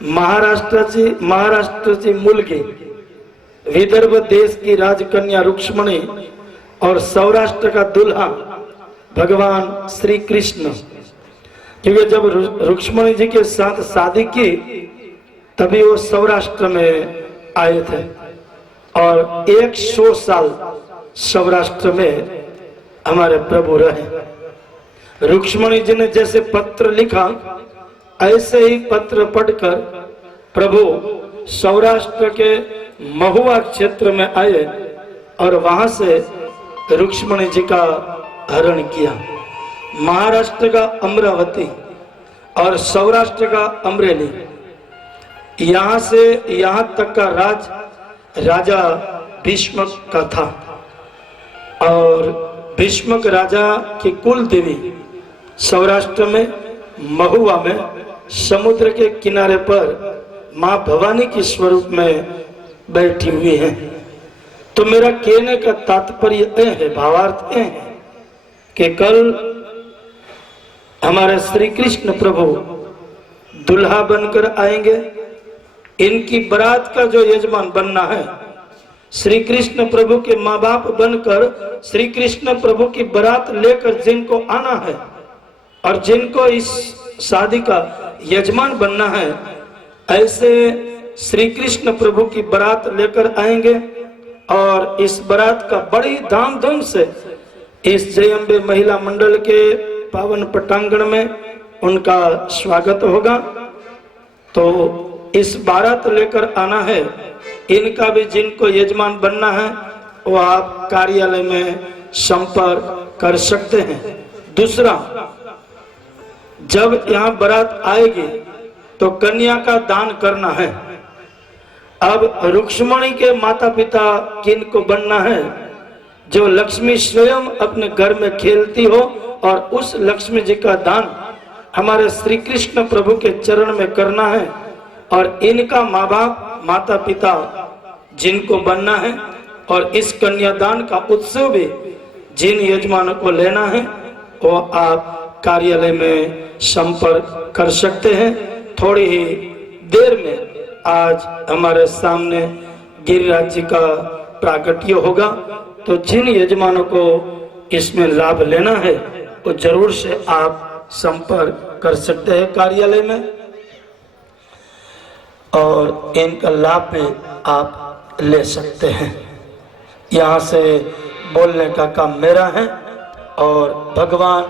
महाराष्ट्राची मुलगी, विदर्भ देश की राजकन्या रुक्मिणी और सौराष्ट्र का दुल्हा भगवान श्री कृष्ण। क्योंकि जब रुक्मिणी जी के साथ शादी की तभी वो सौराष्ट्र में आए थे और 100 साल सौराष्ट्र में हमारे प्रभु रहे। रुक्मिणी जी ने जैसे पत्र लिखा ऐसे ही पत्र पढ़कर प्रभु सौराष्ट्र के महुआ क्षेत्र में आए और वहां से रुक्मिणी जी का हरण किया। महाराष्ट्र का अमरावती और सौराष्ट्र का अमरेली, यहाँ से यहाँ तक का राजा भीष्मक का था और भीष्मक राजा की कुल देवी सौराष्ट्र में महुआ में समुद्र के किनारे पर माँ भवानी के स्वरूप में बैठी हुई है। तो मेरा कहने का तात्पर्य यह है, भावार्थ यह है कि कल हमारे श्री कृष्ण प्रभु दुल्हा बनकर आएंगे। इनकी बारात का जो यजमान बनना है, श्री कृष्ण प्रभु के माँ बाप बनकर श्री कृष्ण प्रभु की बारात लेकर जिनको आना है और जिनको इस शादी का यजमान बनना है, ऐसे श्री कृष्ण प्रभु की बारात लेकर आएंगे और इस बारात का बड़ी धामधूम से इस जय अम्बे महिला मंडल के पावन पटांगण में उनका स्वागत होगा। तो इस बारात लेकर आना है, इनका भी जिनको यजमान बनना है वो आप कार्यालय में संपर्क कर सकते हैं। दूसरा, जब यहाँ बारात आएगी तो कन्या का दान करना है। अब रुक्मिणी के माता पिता किन को बनना है? जो लक्ष्मी स्वयं अपने घर में खेलती हो और उस लक्ष्मी जी का दान हमारे श्री कृष्ण प्रभु के चरण में करना है। और इनका माँ बाप माता पिता जिनको बनना है और इस कन्यादान का उत्सव भी जिन यजमानों को लेना है वो आप कार्यालय में संपर्क कर सकते हैं। थोड़ी ही देर में आज हमारे सामने गिरिराज जी का प्राकट्य होगा, तो जिन यजमानों को इसमें लाभ लेना है वो जरूर से आप संपर्क कर सकते हैं कार्यालय में और इनका लाभ भी आप ले सकते हैं। यहाँ से बोलने का काम मेरा है और भगवान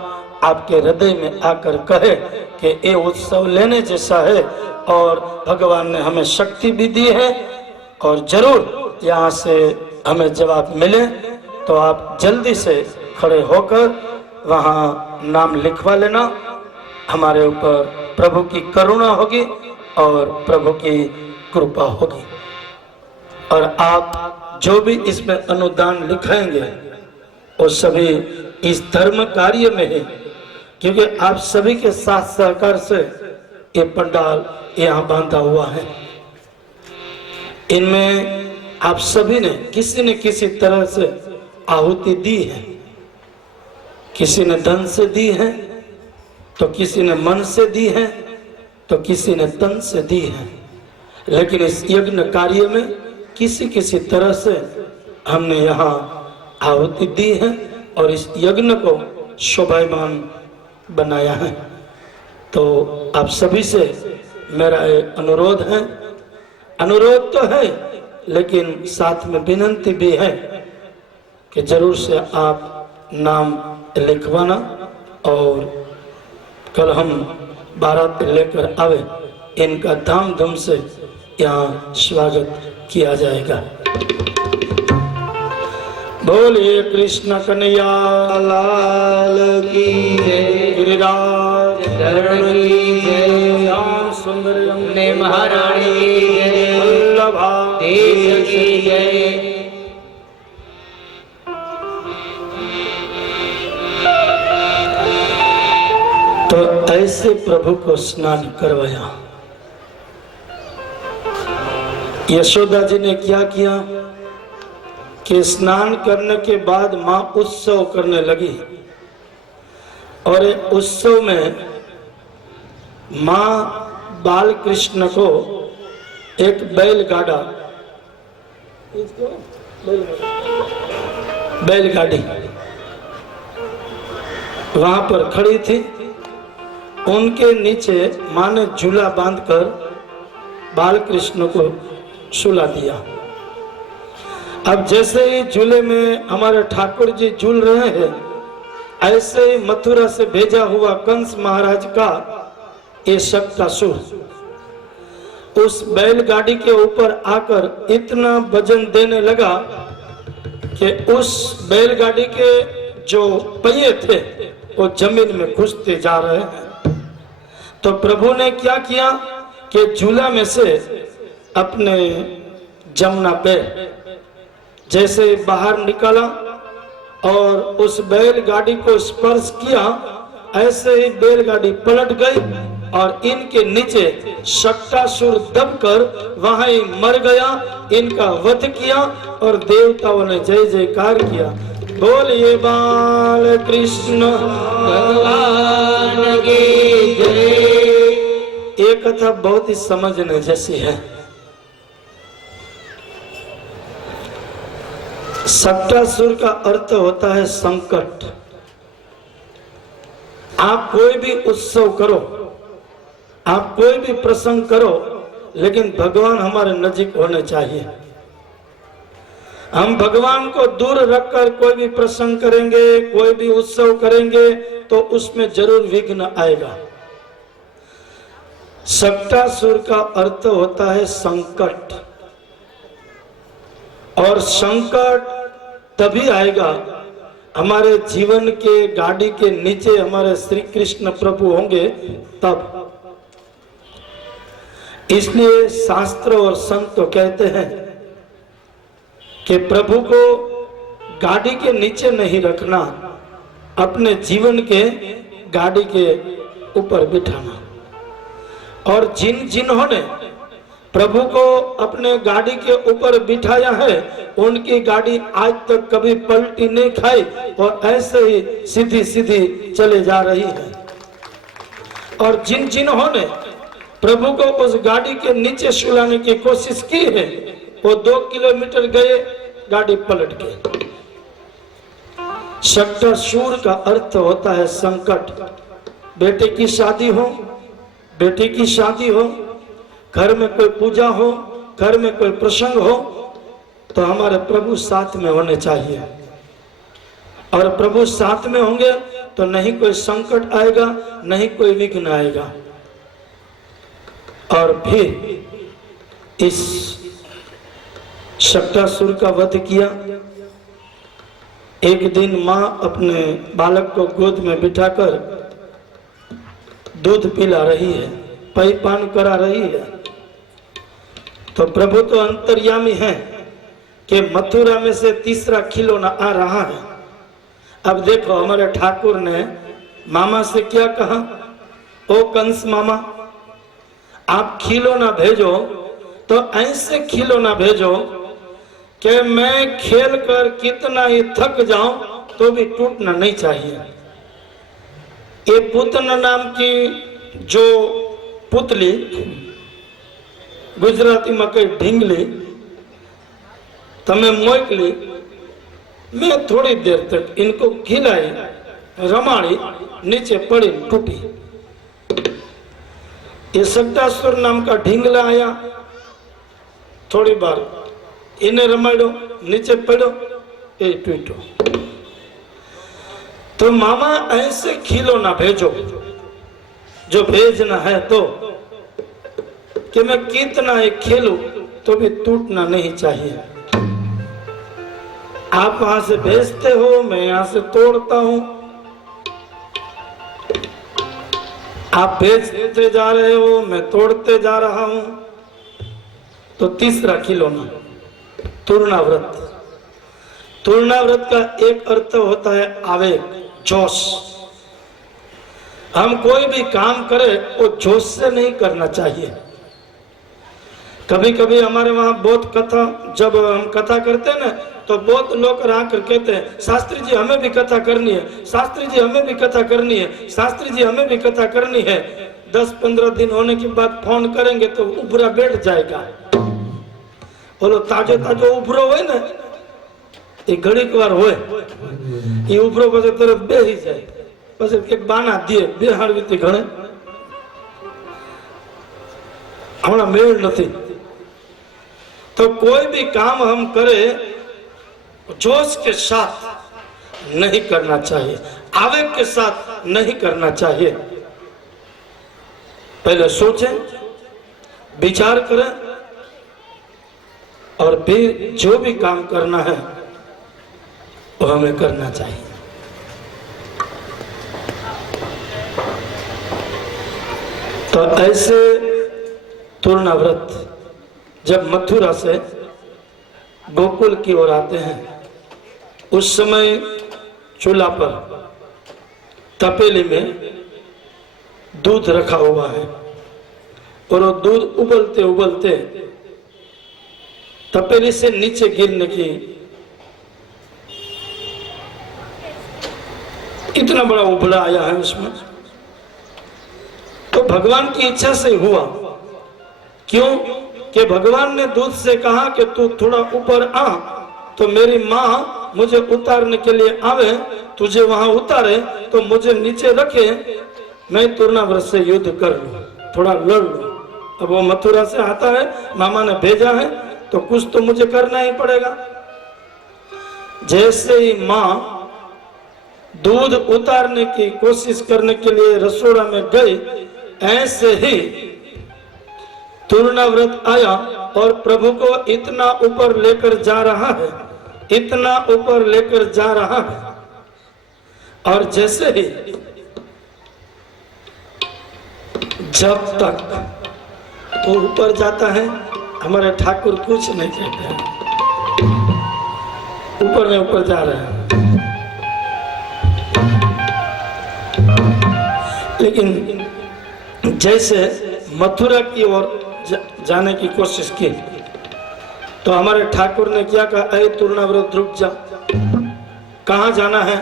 आपके हृदय में आकर कहे कि ये उत्सव लेने जैसा है और भगवान ने हमें शक्ति भी दी है और जरूर यहाँ से हमें जवाब मिले तो आप जल्दी से खड़े होकर वहाँ नाम लिखवा लेना। हमारे ऊपर प्रभु की करुणा होगी और प्रभु की कृपा होगी और आप जो भी इसमें अनुदान लिखाएंगे वो सभी इस धर्म कार्य में है, क्योंकि आप सभी के साथ सहकार से ये पंडाल यहाँ बांधा हुआ है। इनमें आप सभी ने किसी न किसी तरह से आहुति दी है। किसी ने धन से दी है, तो किसी ने मन से दी है, तो किसी ने तन से दी है। लेकिन इस यज्ञ कार्य में किसी किसी तरह से हमने यहाँ आहुति दी है और इस यज्ञ को शोभायमान बनाया है। तो आप सभी से मेरा अनुरोध है, अनुरोध तो है लेकिन साथ में विनती भी है कि जरूर से आप नाम लिखवाना और कल हम बारात लेकर आवे, इनका धामधूम से यहाँ स्वागत किया जाएगा। बोले कृष्ण कन्हैया लाल की जय, गिरिराज धरण की जय, श्याम सुंदर ने महारानी की जय, वल्लभा देश की जय। तो ऐसे प्रभु को स्नान करवाया। यशोदा जी ने क्या किया कि स्नान करने के बाद मां उत्सव करने लगी और उत्सव में मां बाल कृष्ण को एक बैलगाड़ी वहां पर खड़ी थी। उनके नीचे मां ने झूला बांधकर बाल कृष्ण को सुला दिया। अब जैसे ही झूले में हमारे ठाकुर जी झूल रहे हैं, ऐसे ही मथुरा से भेजा हुआ कंस महाराज का ये शक्तासुर उस बैलगाड़ी के ऊपर आकर इतना वजन देने लगा कि उस बैलगाड़ी के जो पहिए थे वो जमीन में घुसते जा रहे हैं। तो प्रभु ने क्या किया कि झूला में से अपने जमुना पैर जैसे बाहर निकाला और उस बैलगाड़ी को स्पर्श किया, ऐसे ही बैलगाड़ी पलट गई और इनके नीचे शक्तासुर दबकर वहां ही मर गया। इनका वध किया और देवताओं ने जय जयकार किया। बोलिए बाल कृष्ण भगवान की जय। ये कथा बहुत ही समझने जैसी है। शक्तासुर का अर्थ होता है संकट। आप कोई भी उत्सव करो, आप कोई भी प्रसंग करो, लेकिन भगवान हमारे नजीक होने चाहिए। हम भगवान को दूर रखकर कोई भी प्रसंग करेंगे, कोई भी उत्सव करेंगे, तो उसमें जरूर विघ्न आएगा। शक्तासुर का अर्थ होता है संकट, और संकट तभी आएगा हमारे जीवन के गाड़ी के नीचे हमारे श्री कृष्ण प्रभु होंगे तब। इसलिए शास्त्र और संत तो कहते हैं कि प्रभु को गाड़ी के नीचे नहीं रखना, अपने जीवन के गाड़ी के ऊपर बिठाना। और जिन्होंने प्रभु को अपने गाड़ी के ऊपर बिठाया है, उनकी गाड़ी आज तक कभी पलटी नहीं खाई और ऐसे ही सीधी सीधी चले जा रही है। और जिन्होंने प्रभु को उस गाड़ी के नीचे सुलाने की कोशिश की है, वो 2 किलोमीटर गए, गाड़ी पलट गई। शक्तासुर का अर्थ होता है संकट। बेटे की शादी हो, बेटी की शादी हो, घर में कोई पूजा हो, घर में कोई प्रसंग हो, तो हमारे प्रभु साथ में होने चाहिए। और प्रभु साथ में होंगे तो नहीं कोई संकट आएगा, नहीं कोई विघ्न आएगा। और फिर इस शक्तासुर का वध किया। एक दिन मां अपने बालक को गोद में बिठाकर दूध पिला रही है, पई पान करा रही है। तो प्रभु तो अंतर्यामी है कि मथुरा में से तीसरा खिलौना आ रहा है। अब देखो हमारे ठाकुर ने मामा से क्या कहा, ओ कंस मामा, आप खिलौना भेजो तो ऐसे खिलौना भेजो कि मैं खेल कर कितना ही थक जाऊं तो भी टूटना नहीं चाहिए। ये पुतना नाम की जो पुतली, गुजराती में कई ढींगली, तमे मोकली, मैं थोड़ी देर तक इनको खिलाई, रमाड़ी, नीचे पड़ी टूटी। ये शक्तासुर नाम का ढींगला आया, थोड़ी बार इन्हें रमाड़ो, नीचे पड़ो, ये टूटो। तो मामा ऐसे खिलौना भेजो जो भेजना है तो, कि मैं कितना ही खेलूं तो भी टूटना नहीं चाहिए। आप वहां से भेजते हो, मैं यहां से तोड़ता हूं। आप भेजते जा रहे हो, मैं तोड़ते जा रहा हूं। तो तीसरा खिलौना तूर्णाव्रत। तूर्णाव्रत का एक अर्थ होता है आवेग, जोश। हम कोई भी काम करें वो जोश से नहीं करना चाहिए। कभी कभी हमारे वहां बहुत कथा, जब हम कथा करते हैं ना, तो बहुत लोग आकर कहते हैं शास्त्री जी हमें भी कथा करनी है, शास्त्री जी हमें भी कथा करनी है, शास्त्री जी हमें भी कथा करनी है। 10-15 दिन होने के बाद फोन करेंगे तो उबरा बैठ जाएगा। बोलो ताजो ताजो उभरो हो ना ये घड़ीक वार हो ये उभरो पछे तरफ बेही जाए पछे एक बाना दिए बेहाड़वी ते घणे हमारा मेल नहीं। तो कोई भी काम हम करें जोश के साथ नहीं करना चाहिए, आवेग के साथ नहीं करना चाहिए। पहले सोचें, विचार करें और फिर जो भी काम करना है वो हमें करना चाहिए। तो ऐसे तुलना व्रत जब मथुरा से गोकुल की ओर आते हैं उस समय चूल्हा पर तपेली में दूध रखा हुआ है और वो दूध उबलते उबलते तपेली से नीचे गिरने की इतना बड़ा उबला आया है उसमें। तो भगवान की इच्छा से हुआ, क्यों कि भगवान ने दूध से कहा कि तू थोड़ा ऊपर आ तो मेरी माँ मुझे उतारने के लिए आवे, तुझे वहां उतारे तो मुझे नीचे रखे, मैं तुरनाव्रत से युद्ध कर लूं, थोड़ा लड़ लूं। अब वो मथुरा से आता है, मामा ने भेजा है तो कुछ तो मुझे करना ही पड़ेगा। जैसे ही माँ दूध उतारने की कोशिश करने के लिए रसोड़ा में गई, ऐसे ही तुरनाव्रत आया और प्रभु को इतना ऊपर लेकर जा रहा है, इतना ऊपर लेकर जा रहा है। और जैसे ही जब तक वो ऊपर जाता है हमारे ठाकुर कुछ नहीं कहते हैं, ऊपर में ऊपर जा रहे हैं। लेकिन जैसे मथुरा की ओर जाने की कोशिश की तो हमारे ठाकुर ने क्या कहा, अरे तुरनाव्रत रुक जा, कहाँ जाना है?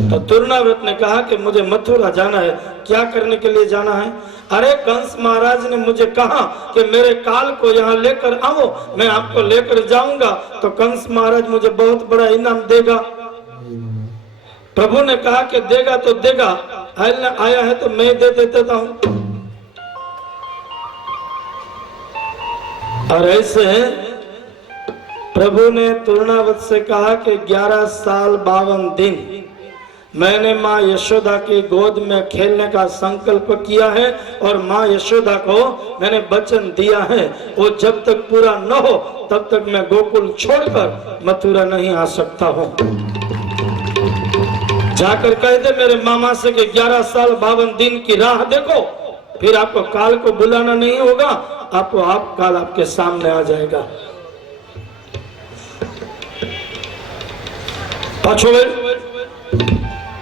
तो तुरनाव्रत ने कहा कि मुझे मथुरा जाना है। क्या करने के लिए जाना है? अरे कंस महाराज ने मुझे कहा कि मेरे काल को यहाँ लेकर आओ, मैं आपको लेकर जाऊंगा तो कंस महाराज मुझे बहुत बड़ा इनाम देगा। प्रभु ने कहा कि देगा तो देगा, आया है तो मैं दे देता हूं। और ऐसे प्रभु ने तुरनावत से कहा कि 11 साल 52 दिन मैंने माँ यशोदा की गोद में खेलने का संकल्प किया है और माँ यशोदा को मैंने वचन दिया है, वो जब तक पूरा न हो तब तक मैं गोकुल छोड़कर मथुरा नहीं आ सकता हूँ। जाकर कह दे मेरे मामा से कि 11 साल 52 दिन की राह देखो, फिर आपको काल को बुलाना नहीं होगा, आपको आप काल आपके सामने आ जाएगा। पाछो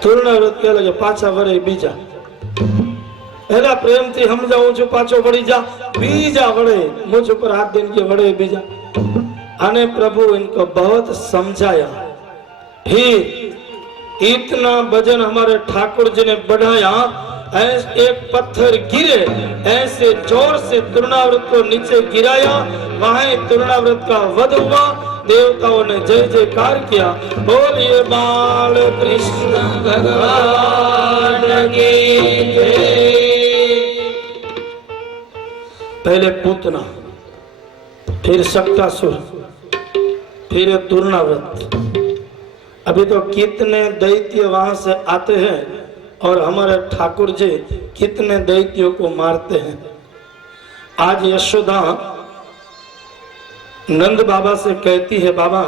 तुरनाव्रत कह लगे पाछा वरे बीजा, एला प्रेम थी हम जाऊं जो पाछो वड़ी जा, बीजा वड़े मुझ ऊपर हाथ दिन के वड़े बीजा। आने प्रभु इनको बहुत समझाया, फिर इतना भजन हमारे ठाकुर जी ने बढ़ाया, एक पत्थर गिरे, ऐसे जोर से तुरनाव्रत को नीचे गिराया, वहीं तुरनाव्रत का वध हुआ। देवताओं ने जय जयकार किया, बोलिए बाल कृष्ण भगवान की जय। पहले पूतना, फिर शक्तासुर, फिर तुरनाव्रत। अभी तो कितने दैत्य वहां से आते हैं और हमारे ठाकुर जी कितने दैत्यों को मारते हैं। आज यशोदा नंद बाबा से कहती है, बाबा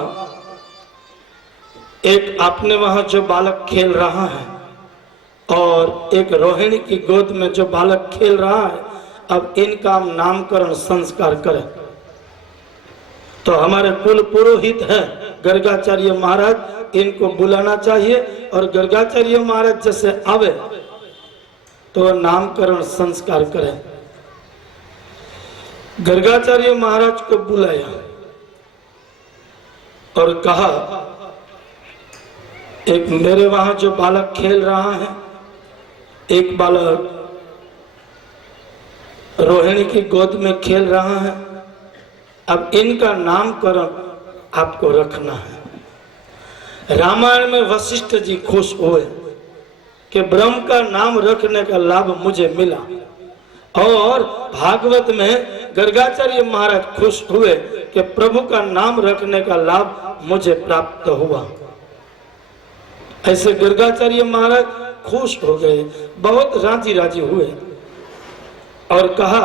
एक आपने वहां जो बालक खेल रहा है और एक रोहिणी की गोद में जो बालक खेल रहा है, अब इनका नामकरण संस्कार करें। तो हमारे कुल पुरोहित है गर्गाचार्य महाराज, इनको बुलाना चाहिए और गर्गाचार्य महाराज जैसे आवे तो नामकरण संस्कार करें। गर्गाचार्य महाराज को बुलाया और कहा, एक मेरे वहां जो बालक खेल रहा है, एक बालक रोहिणी की गोद में खेल रहा है। अब इनका नामकरण आपको रखना है। रामायण में वशिष्ठ जी खुश हुए कि ब्रह्म का नाम रखने का लाभ मुझे मिला, और भागवत में गर्गाचार्य महाराज खुश हुए कि प्रभु का नाम रखने का लाभ मुझे प्राप्त हुआ। ऐसे गर्गाचार्य महाराज खुश हो गए, बहुत राजी राजी हुए और कहा,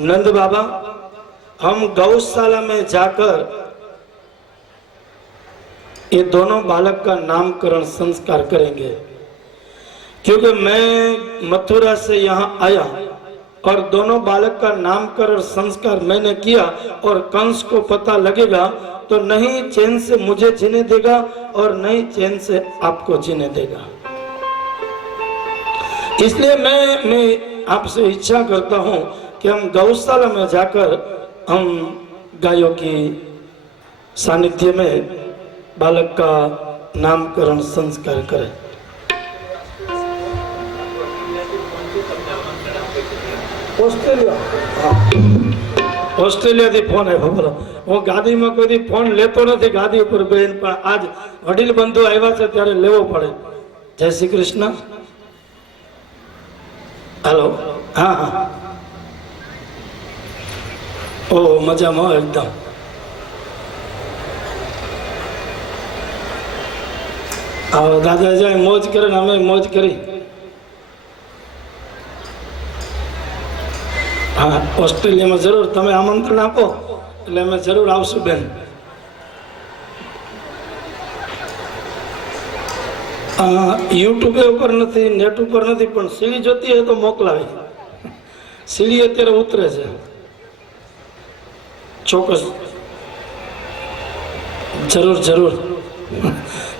नंद बाबा हम गौशाला में जाकर ये दोनों बालक का नामकरण संस्कार करेंगे, क्योंकि मैं मथुरा से यहाँ आया और दोनों बालक का नामकरण संस्कार मैंने किया और कंस को पता लगेगा तो नहीं चैन से मुझे जीने देगा और नहीं चैन से आपको जीने देगा। इसलिए मैं आपसे इच्छा करता हूं कि हम गौशाला में जाकर हम गायों की सानिध्य में बालक का नामकरण संस्कार करें। ऑस्ट्रेलिया थी फोन है बोलो। वो गादी में कोई फोन लेतो नहीं, गादी पर बेन, पर आज वडील बंधु आया है त्यारे लेवो पड़े। जय श्री कृष्ण। हेलो। हाँ हाँ ओ मजा में एकदम। दादा जाए मौज करे, हमें मौज करी। हाँ ऑस्ट्रेलिया में जरूर तमे आमंत्रण आपो એટલે અમે જરૂર આવશું બેન। यूट्यूब ઉપર નથી, નેટ ઉપર નથી, પણ સીડી જોતી હોય તો મોકલાવી। સીડી અત્યારે ઉતરે છે ચોક્કસ, જરૂર જરૂર।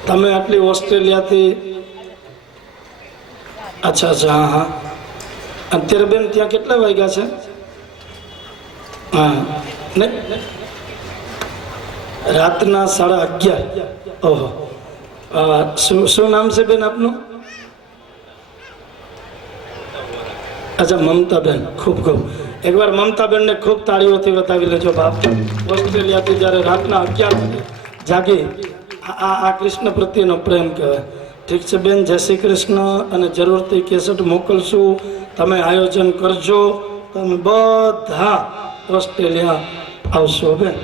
તમે આટલી ઓસ્ટ્રેલિયાથી, अच्छा अच्छा हाँ हाँ અત્યારે બેન ત્યાં કેટલા વાગ્યા છે? हाँ नहीं रातना 11:30। ओहो शू नाम से बेन आपनु? अच्छा ममता बेन, खूब खूब एक बार ममता बेन ने खूब ताळीओथी बतावी लेजो बाप। ऑस्ट्रेलिया थी जયારે रातना 11 वागे जागी आ कृष्ण प्रत्येनो प्रेम कहेवाय। ठीक है बेन, जय श्री कृष्ण। અને જરૂરથી કેસેટ મોકલશું, તમે આયોજન કરજો, તમે બધા ઓસ્ટ્રેલિયા આવશો બેન।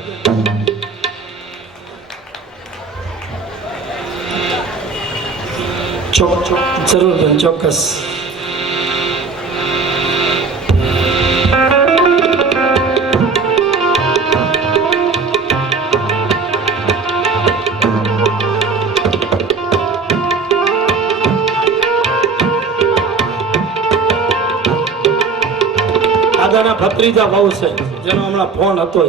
જરૂર બેન, ચોક્કસ। દાદાના ભત્રીજા ભાવ છે જેનો હમણાં ફોન હતો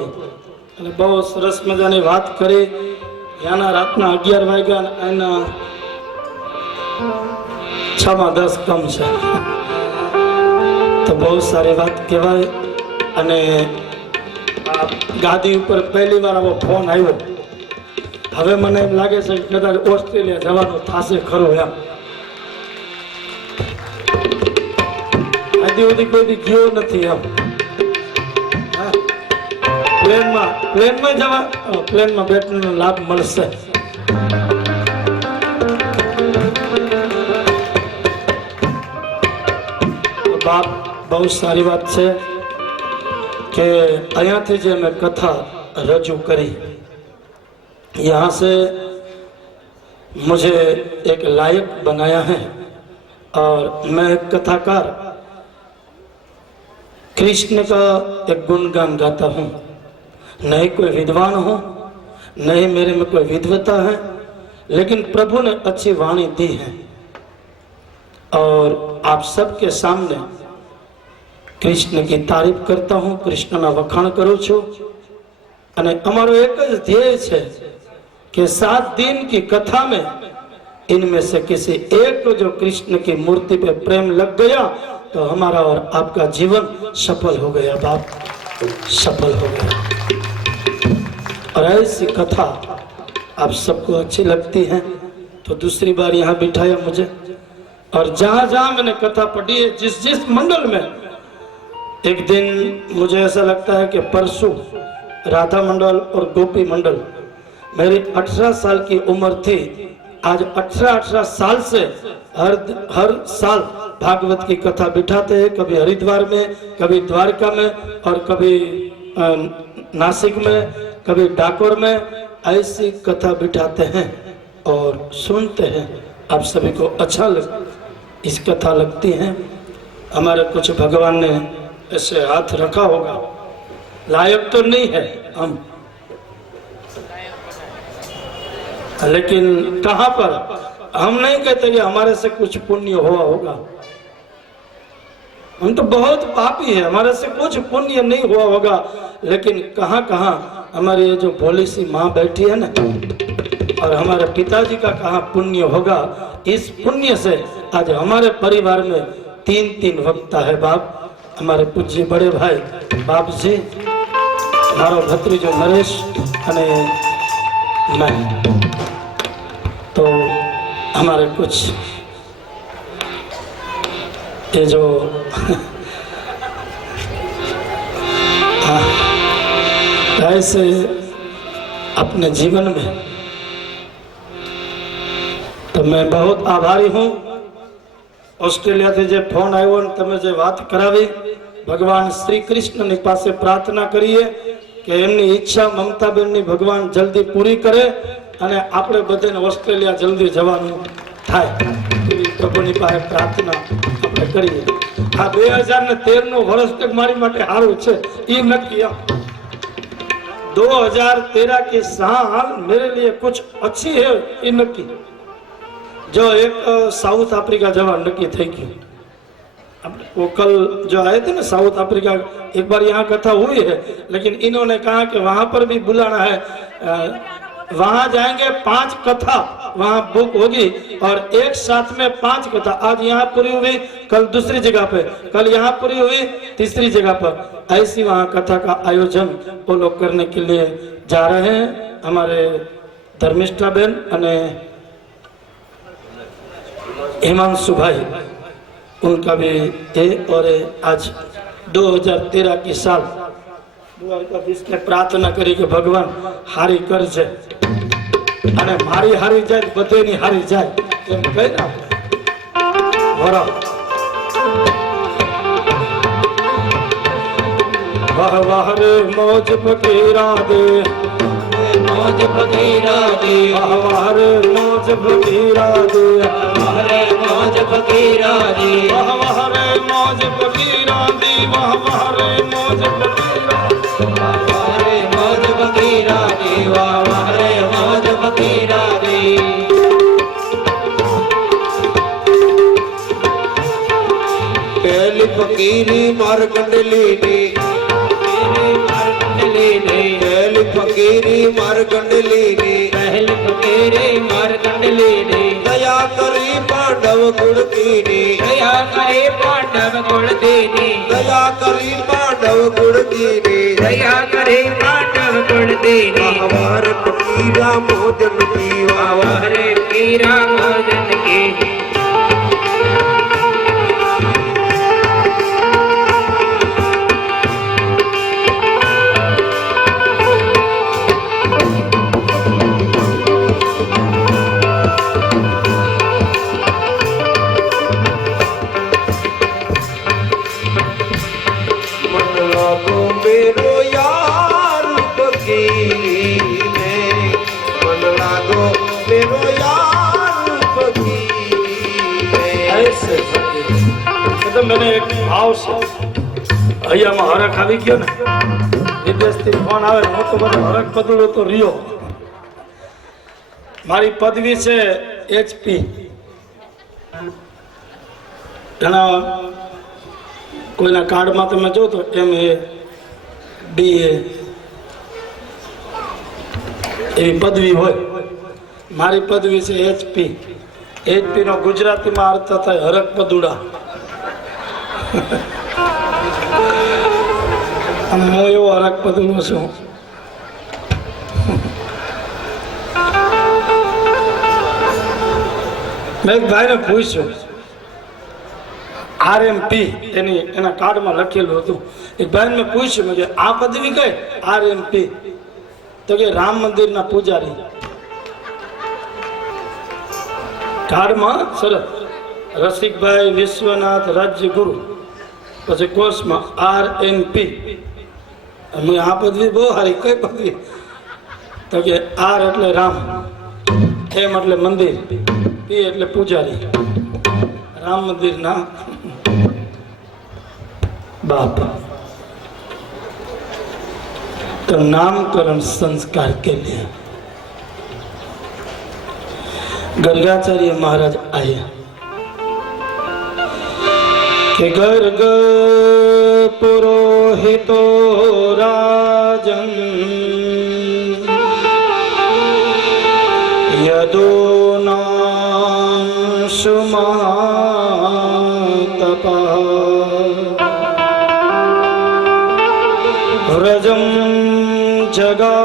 અને બહુ સરસ મજાની વાત કરી। યાના રાતના 11 વાગ્યા એના 6:10 કમ છે તો બહુ સારી વાત કહેવાય। અને ગાદી ઉપર પહેલી વાર આવો ફોન આવ્યો। હવે મને એમ લાગે છે કે કદાચ ઓસ્ટ્રેલિયા જવાનું થશે ખરું એમ। આદિ સુધી કોઈ ગયો નથી એમ। प्लेन में जवा, प्लेन में बैठने लाभ મળશે। तो बाप बहुत सारी बात है कि अहिया थी जे मैं कथा रजू करी, यहाँ से मुझे एक लायक बनाया है और मैं एक कथाकार कृष्ण का एक गुणगान गाता हूँ। नहीं कोई विद्वान हो, नहीं मेरे में कोई विद्वता है, लेकिन प्रभु ने अच्छी वाणी दी है और आप सबके सामने कृष्ण की तारीफ करता हूँ, कृष्ण ना वखाण करूँ छू। अने अमारो एक ज ध्येय है कि 7 दिन की कथा में इनमें से किसी एक को जो कृष्ण की मूर्ति पे प्रेम लग गया तो हमारा और आपका जीवन सफल हो गया बाप, सफल हो गया। और ऐसी कथा आप सबको अच्छी लगती है तो दूसरी बार यहाँ बिठाया मुझे, और जहाँ जहाँ मैंने कथा पढ़ी है, जिस जिस मंडल में एक दिन मुझे ऐसा लगता है कि परसों राधा मंडल और गोपी मंडल, मेरी 18 साल की उम्र थी, आज 18 साल से हर साल भागवत की कथा बिठाते हैं, कभी हरिद्वार में, कभी द्वारका में और कभी नासिक में, कभी डाकोर में, ऐसी कथा बिठाते हैं और सुनते हैं। आप सभी को अच्छा इस कथा लगती है। हमारे कुछ भगवान ने ऐसे हाथ रखा होगा, लायक तो नहीं है हम, लेकिन कहाँ पर हम नहीं कहते कि हमारे से कुछ पुण्य हुआ होगा। हम तो बहुत पापी है, हमारे से कुछ पुण्य नहीं हुआ होगा, लेकिन कहाँ कहाँ हमारी ये जो भोली सी माँ बैठी है ना, और हमारे पिताजी का कहाँ पुण्य होगा। इस पुण्य से आज हमारे परिवार में 3 वक्ता है बाप, हमारे पूज्य बड़े भाई बाप जी, मारो भत्रीजो नरेश अने मैं, तो हमारे कुछ ये जो ऐसे अपने जीवन में तो मैं बहुत आभारी हूँ। ऑस्ट्रेलिया से जो फोन आयो ने तमे जे बात करावी, भगवान श्री कृष्ण ने पासे प्रार्थना करिए कि एमनी ઈચ્છા મમતાબેનની ભગવાન જલ્દી પૂરી કરે અને આપણે બધાને ઓસ્ટ્રેલિયા જલ્દી જવાનું થાય, એવી પ્રભુની પાસે પ્રાર્થના આપણે કરીએ। આ 2013 નું વર્ષ તક મારી માટે સારું છે એ નક્કી। 2013 की साल मेरे लिए कुछ अच्छी है ये नक्की। जो एक साउथ अफ्रीका जवा नक्की थी गई, वो कल जो आए थे ना साउथ अफ्रीका, एक बार यहाँ कथा हुई है, लेकिन इन्होंने कहा कि वहां पर भी बुलाना है, वहां जाएंगे 5 कथा वहां बुक होगी और एक साथ में 5 कथा। आज यहाँ पूरी हुई, कल दूसरी जगह पे, कल यहाँ पूरी हुई तीसरी जगह पर, ऐसी वहां कथा का आयोजन वो लोग करने के लिए जा रहे हैं। हमारे धर्मिष्ठा बहन अने हिमांशु भाई, उनका भी है। और आज 2013 की साल जिसने प्रार्थना करी कि भगवान हारी कर अने मारी हारी जाए बधेनी हारी जाए एम कही ना वाह वाह रे मौज फकीरा दे, मौज फकीरा दे, वाह वाह रे मौज फकीरा दे, वाह रे मौज फकीरा दे, वाह वाह रे मौज फकीरा दे, वाह वाह रे मौज फकीरा, वाह रे मौज फकीरा दे, वाह वाह रे मौज फकीरा दे। पहली फकीरी मार कंडली ने, पहली फकीरी मार कंडली ने, पहली फकीरी मार कंडली ने, दया करी पांडव कुल दीनी, दया करे पांडव कुल दीनी, दया करी पांडव कुल दीनी, दया करे पांडव कुल दीनी। हमार फकीरा मोदन की, वाह रे फकीरा मोदन की। मेरो यार फकीरी में, मन लागो मेरो यार फकीरी में। ऐसे तो मैंने एक भाव से અહીંયા માં હરખ આવી ગયો ને, વિદેશથી ફોન આવે હું તો બધો હરખ બદલો તો રહ્યો। મારી પદવી છે HP, ઘણા કોઈના કાર્ડમાં તમે જો તો MA BA એવી પદવી હોય, મારી પદવી છે HP। HP નો ગુજરાતીમાં અર્થ થાય હરખ પદુડા। અને હું એવો હરખ પદુડો છું। મેં એક ભાઈને પૂછ્યું, RMP એના કાર્ડમાં લખેલું હતું. એક ભાઈ મેં પૂછ્યું મેં કે આ પદવી કઈ RMP? તો કે રામ મંદિરના પૂજારી. કાર્ડમાં સરસ રસિકભાઈ વિશ્વનાથ રાજ્ય ગુરુ, પછી કોર્સમાં RMP. મેં આ પદવી બહુ સારી, કઈ પદવી? તો કે R એટલે રામ, M એટલે મંદિર, P એટલે પૂજારી, राम मंदिर ना बाप. तो नामकरण संस्कार के लिए गर्गाचार्य महाराज आए कि गर्ग पुरोहितो राजन यदो व्रजं जगामनन्दस्य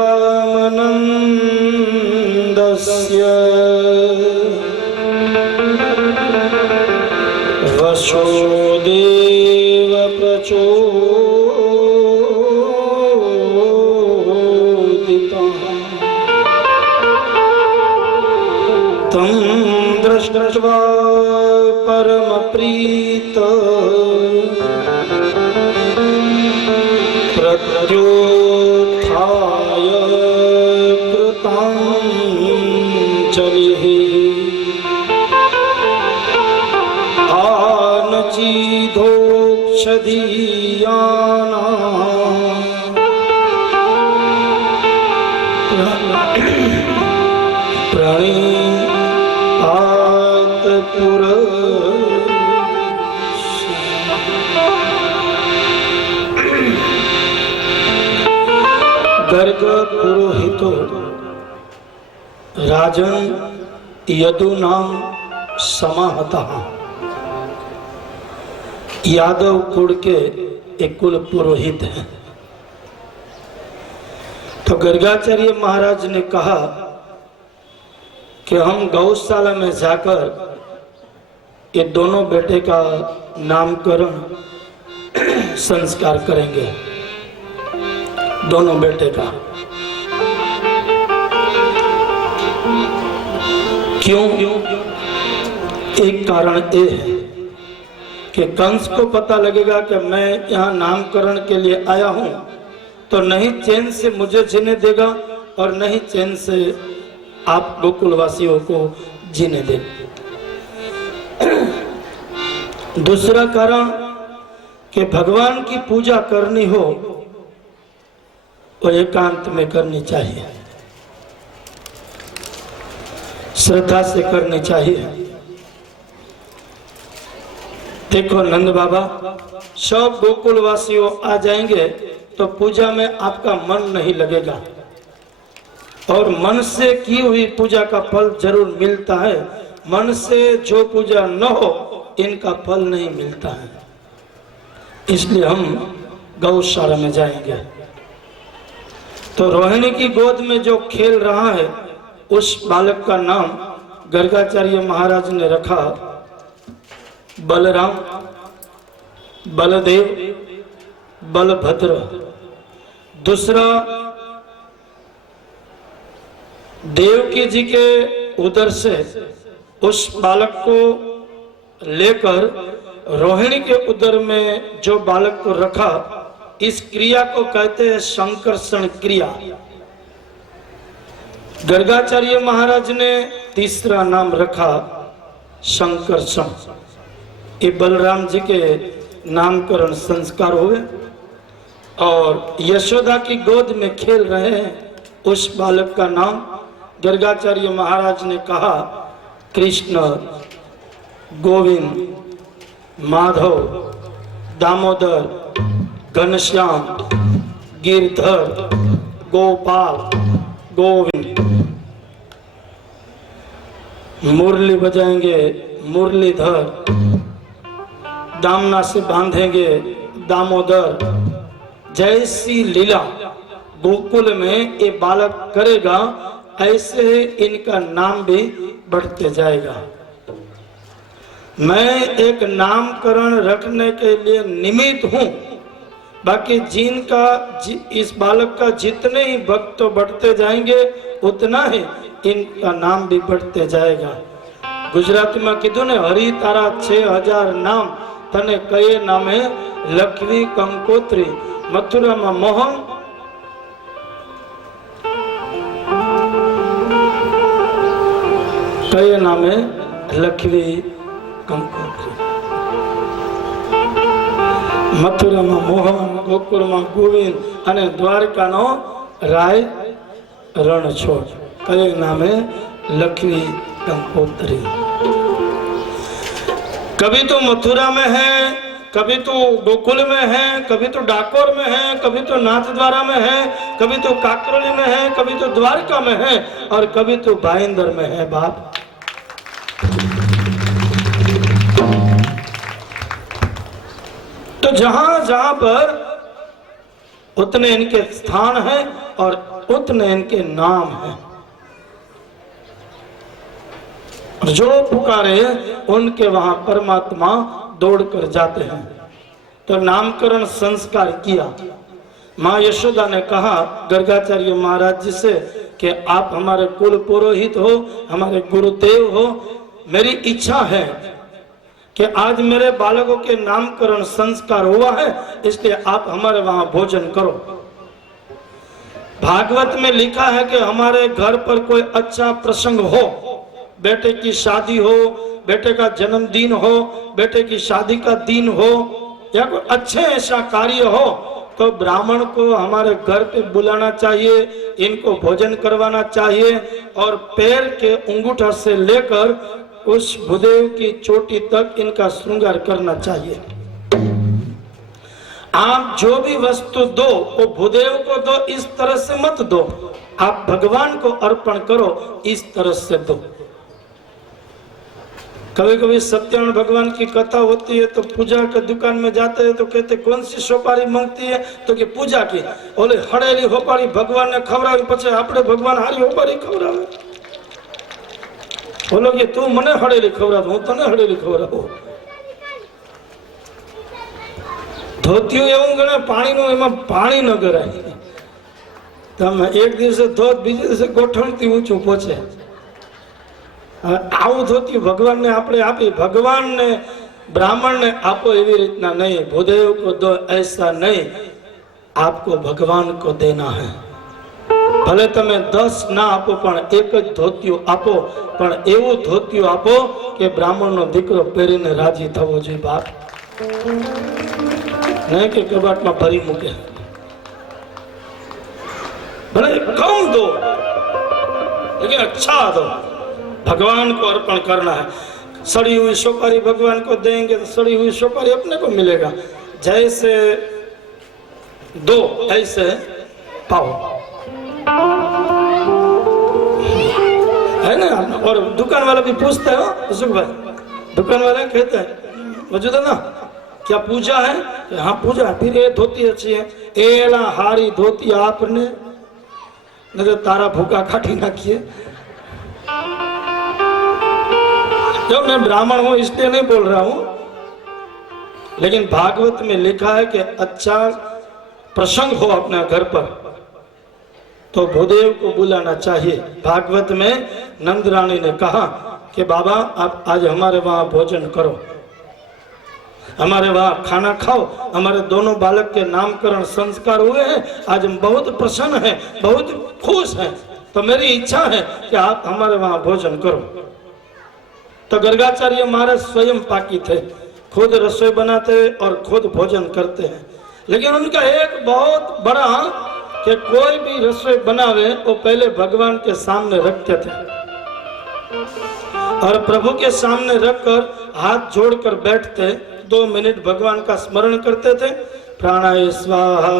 वसुदेव प्रचोदितं तं दृष्ट्वा परमप्रीत प्रत्युत्थाय कृताञ्जलिः आनचिधोक्षधीयानां प्रणिपात गर्ग पुरोहितो राजन यदुनाम समाहता. यादव कुल के एक कुल पुरोहित हैं. तो गर्गाचार्य महाराज ने कहा कि हम गौशाला में जाकर ये दोनों बेटे का नामकरण संस्कार करेंगे. दोनों बेटे का. क्यों? एक कारण ये है कि कंस को पता लगेगा कि मैं यहाँ नामकरण के लिए आया हूँ, तो नहीं चैन से मुझे जीने देगा और नहीं चैन से आप गोकुलवासियों को जीने देगा. दूसरा कारण कि भगवान की पूजा करनी हो और एकांत में करनी चाहिए, श्रद्धा से करनी चाहिए. देखो नंद बाबा, सब गोकुलवासियों आ जाएंगे तो पूजा में आपका मन नहीं लगेगा, और मन से की हुई पूजा का फल जरूर मिलता है. मन से जो पूजा न हो इनका फल नहीं मिलता है. इसलिए हम गौशाला में जाएंगे. तो रोहिणी की गोद में जो खेल रहा है उस बालक का नाम गर्गाचार्य महाराज ने रखा बलराम, बलदेव, बलभद्र. दूसरा, देवकी जी के उदर से उस बालक को लेकर रोहिणी के उदर में जो बालक को रखा, इस क्रिया को कहते हैं संकर्षण क्रिया. गर्गाचार्य महाराज ने तीसरा नाम रखा संकर्षण. ये बलराम जी के नामकरण संस्कार हुए. और यशोदा की गोद में खेल रहे हैं उस बालक का नाम गर्गाचार्य महाराज ने कहा कृष्ण, गोविंद, माधव, दामोदर, घनश्याम, गिरधर, गोपाल, गोविंद. मुरली बजाएंगे मुरलीधर, दामना से बांधेंगे दामोदर. जैसी लीला गोकुल में ये बालक करेगा ऐसे इनका नाम भी बढ़ते जाएगा. मैं एक नामकरण रखने के लिए निमित्त हूँ, बाकी इस बालक का जितने ही भक्त बढ़ते जाएंगे उतना ही इनका नाम भी बढ़ते जाएगा। गुजराती में कीधु ने हरि तारा 6000 नाम तने कये नामे लखवी कंकोत्री, मथुरा में मोहन कये नामे लखवी कंकोत्री, मथुरा में मोहन, गोकुल में गोविंद अने द्वारका नो राय रणछोड़ कये नामे लखवी कंकोत्री। कभी तो मथुरा में है, कभी तो गोकुल में है, कभी तो डाकोर में है, कभी तो नाथद्वारा में है, कभी तो काकरोली में है, कभी तो द्वारका में है और कभी तो भाईंदर में है। बाप तो जहां जहां पर उतने इनके स्थान हैं और उतने इनके नाम हैं। जो पुकारे उनके वहां परमात्मा दौड़कर जाते हैं। तो नामकरण संस्कार किया। माँ यशोदा ने कहा गर्गाचार्य महाराज जी से कि आप हमारे कुल पुरोहित हो, हमारे गुरुदेव हो, मेरी इच्छा है कि आज मेरे बालकों के नामकरण संस्कार हुआ है, इसलिए आप हमारे वहां भोजन करो। भागवत में लिखा है कि हमारे घर पर कोई अच्छा प्रसंग हो, बेटे की शादी हो, बेटे का जन्मदिन हो, बेटे की शादी का दिन हो या कोई अच्छे ऐसा कार्य हो तो ब्राह्मण को हमारे घर पे बुलाना चाहिए, इनको भोजन करवाना चाहिए और पैर के अंगूठा से लेकर उस भूदेव की चोटी तक इनका श्रृंगार करना चाहिए। आप जो भी वस्तु दो वो भूदेव को दो, इस तरह से मत दो। आप भगवान को अर्पण करो, इस तरह से दो। कभी कभी सत्यनारायण भगवान की कथा होती है तो पूजा के दुकान में जाते हैं तो कहते कौन सी सोपारी मांगती है, तो कि पूजा की। ओले हड़ेली होपारी भगवान ने खवरावी, पछे आपणे भगवान हारी होपारी खवरावे। बोलो कि तू मने हड़ेली खवराव, हूँ तने हड़ेली खवराव। धोतिયું એવું ગણે પાણીનું, એમાં પાણી ન ગરાય। તમે એક દિવસે ધોત, બીજે દિવસે ગોઠણથી ઊંચું પહોંચે। આવું ધોતિયું ભગવાનને આપણે આપી, ભગવાનને બ્રાહ્મણને આપો એવી રીતના નહીં। ભૂદેવ को दो ऐसा नहीं, आपको भगवान को देना है। भले તમે 10 ના આપો પણ એક જ ધોતિયું આપો, પણ એવું ધોતિયું આપો કે બ્રાહ્મણનો દીકરો પહેરીને રાજી થવો જોઈએ। બાપ नहीं कि कबाट में भरी मूके, भले कम दो लेकिन अच्छा दो। भगवान को अर्पण करना है। सड़ी हुई सुपारी भगवान को देंगे तो सड़ी हुई सुपारी अपने को मिलेगा। जैसे दो ऐसे पाओ, है ना। और दुकान वाला भी पूछता है, सुख भाई, दुकान वाला कहते हैं मौजूद है ना, क्या पूजा है? हाँ पूजा है। फिर ये धोती अच्छी है, एला हारी धोती आपने, नहीं तो तारा भूखा काटी नाखिए। जब मैं ब्राह्मण हूं इसलिए नहीं बोल रहा हूं, लेकिन भागवत में लिखा है कि अच्छा प्रसंग हो अपने घर पर तो भूदेव को बुलाना चाहिए। भागवत में नंद रानी ने कहा कि बाबा आप आज हमारे वहां भोजन करो, हमारे वहां खाना खाओ। हमारे दोनों बालक के नामकरण संस्कार हुए हैं, आज हम बहुत प्रसन्न हैं, बहुत खुश हैं, तो मेरी इच्छा है कि आप हमारे वहां भोजन करो। तो गर्गाचार्य महाराज स्वयं पाकी थे, खुद रसोई बनाते और खुद भोजन करते हैं। लेकिन उनका एक बहुत बड़ा कि कोई भी रसोई बनावे वो पहले भगवान के सामने रखते थे और प्रभु के सामने रखकर हाथ जोड़कर बैठते, 2 मिनट भगवान का स्मरण करते थे। प्राणाय स्वाहा,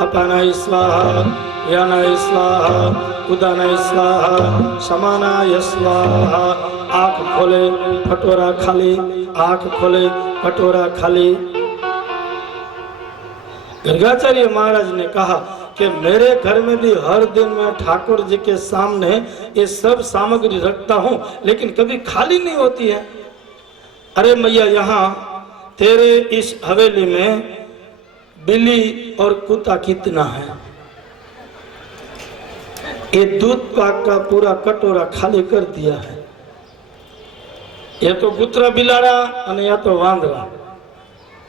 अपानाय स्वाहा, व्यानाय स्वाहा, उदानाय स्वाहा, समानाय स्वाहा। आंख खोले कटोरा खाली, आंख खोले कटोरा खाली। गर्गाचार्य महाराज ने कहा कि मेरे घर में भी हर दिन मैं ठाकुर जी के सामने ये सब सामग्री रखता हूँ, लेकिन कभी खाली नहीं होती है। अरे मैया यहाँ तेरे इस हवेली में बिल्ली और कुत्ता कितना है? ये दूध पाक का पूरा कटोरा खाली कर दिया है। या तो कुतरा बिलाड़ा और या तो वांदरा।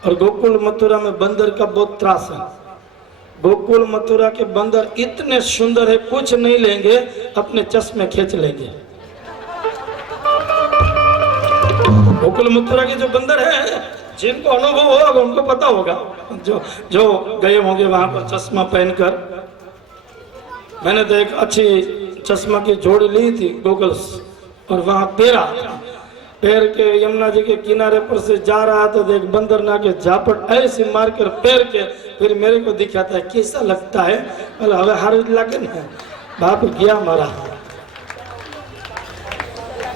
और गोकुल मथुरा में बंदर का बहुत त्रास है। गोकुल मथुरा के बंदर इतने सुंदर है, कुछ नहीं लेंगे, अपने चश्मे खींच लेंगे। गोकुल मथुरा के जो बंदर हैं, जिनको अनुभव होगा उनको पता होगा, जो गए होंगे वहां पर चश्मा पहनकर। मैंने तो एक अच्छी चश्मा की जोड़ी ली थी, गोगल्स, और वहां पैर के यमुना जी के किनारे पर से जा रहा था, देख बंदर ना के झापट ऐसे मार कर पैर के फिर मेरे को दिखाता है कैसा लगता है। बोला हवे हार लगे ना, बाप गया मारा।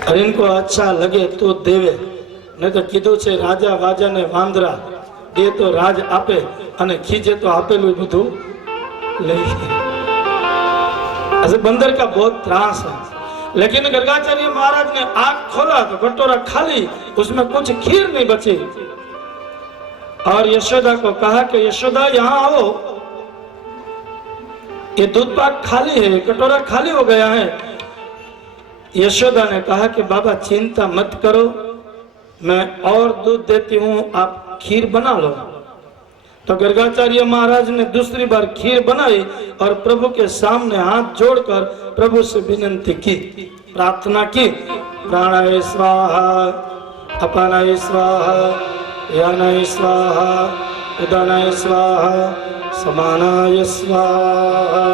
और इनको अच्छा लगे तो देवे, नहीं तो कीधु छे राजा वाजा ने वांदरा दे तो राज आपे અને खींचे तो आपेलू બધું લઈ। ऐसे बंदर का बहुत त्रास है। लेकिन गर्गाचार्य महाराज ने आग खोला तो कटोरा खाली, उसमें कुछ खीर नहीं बची। और यशोदा को कहा कि यशोदा यहाँ आओ, ये दूध पाक खाली है, कटोरा खाली हो गया है। यशोदा ने कहा कि बाबा चिंता मत करो, मैं और दूध देती हूँ, आप खीर बना लो। तो गर्गाचार्य महाराज ने दूसरी बार खीर बनाई और प्रभु के सामने हाथ जोड़कर प्रभु से विनती की, प्रार्थना की। प्राणाय स्वाहा, अपानाय स्वाहा, यानाय स्वाहा, उदानाय स्वाहा, समानाय स्वाहा।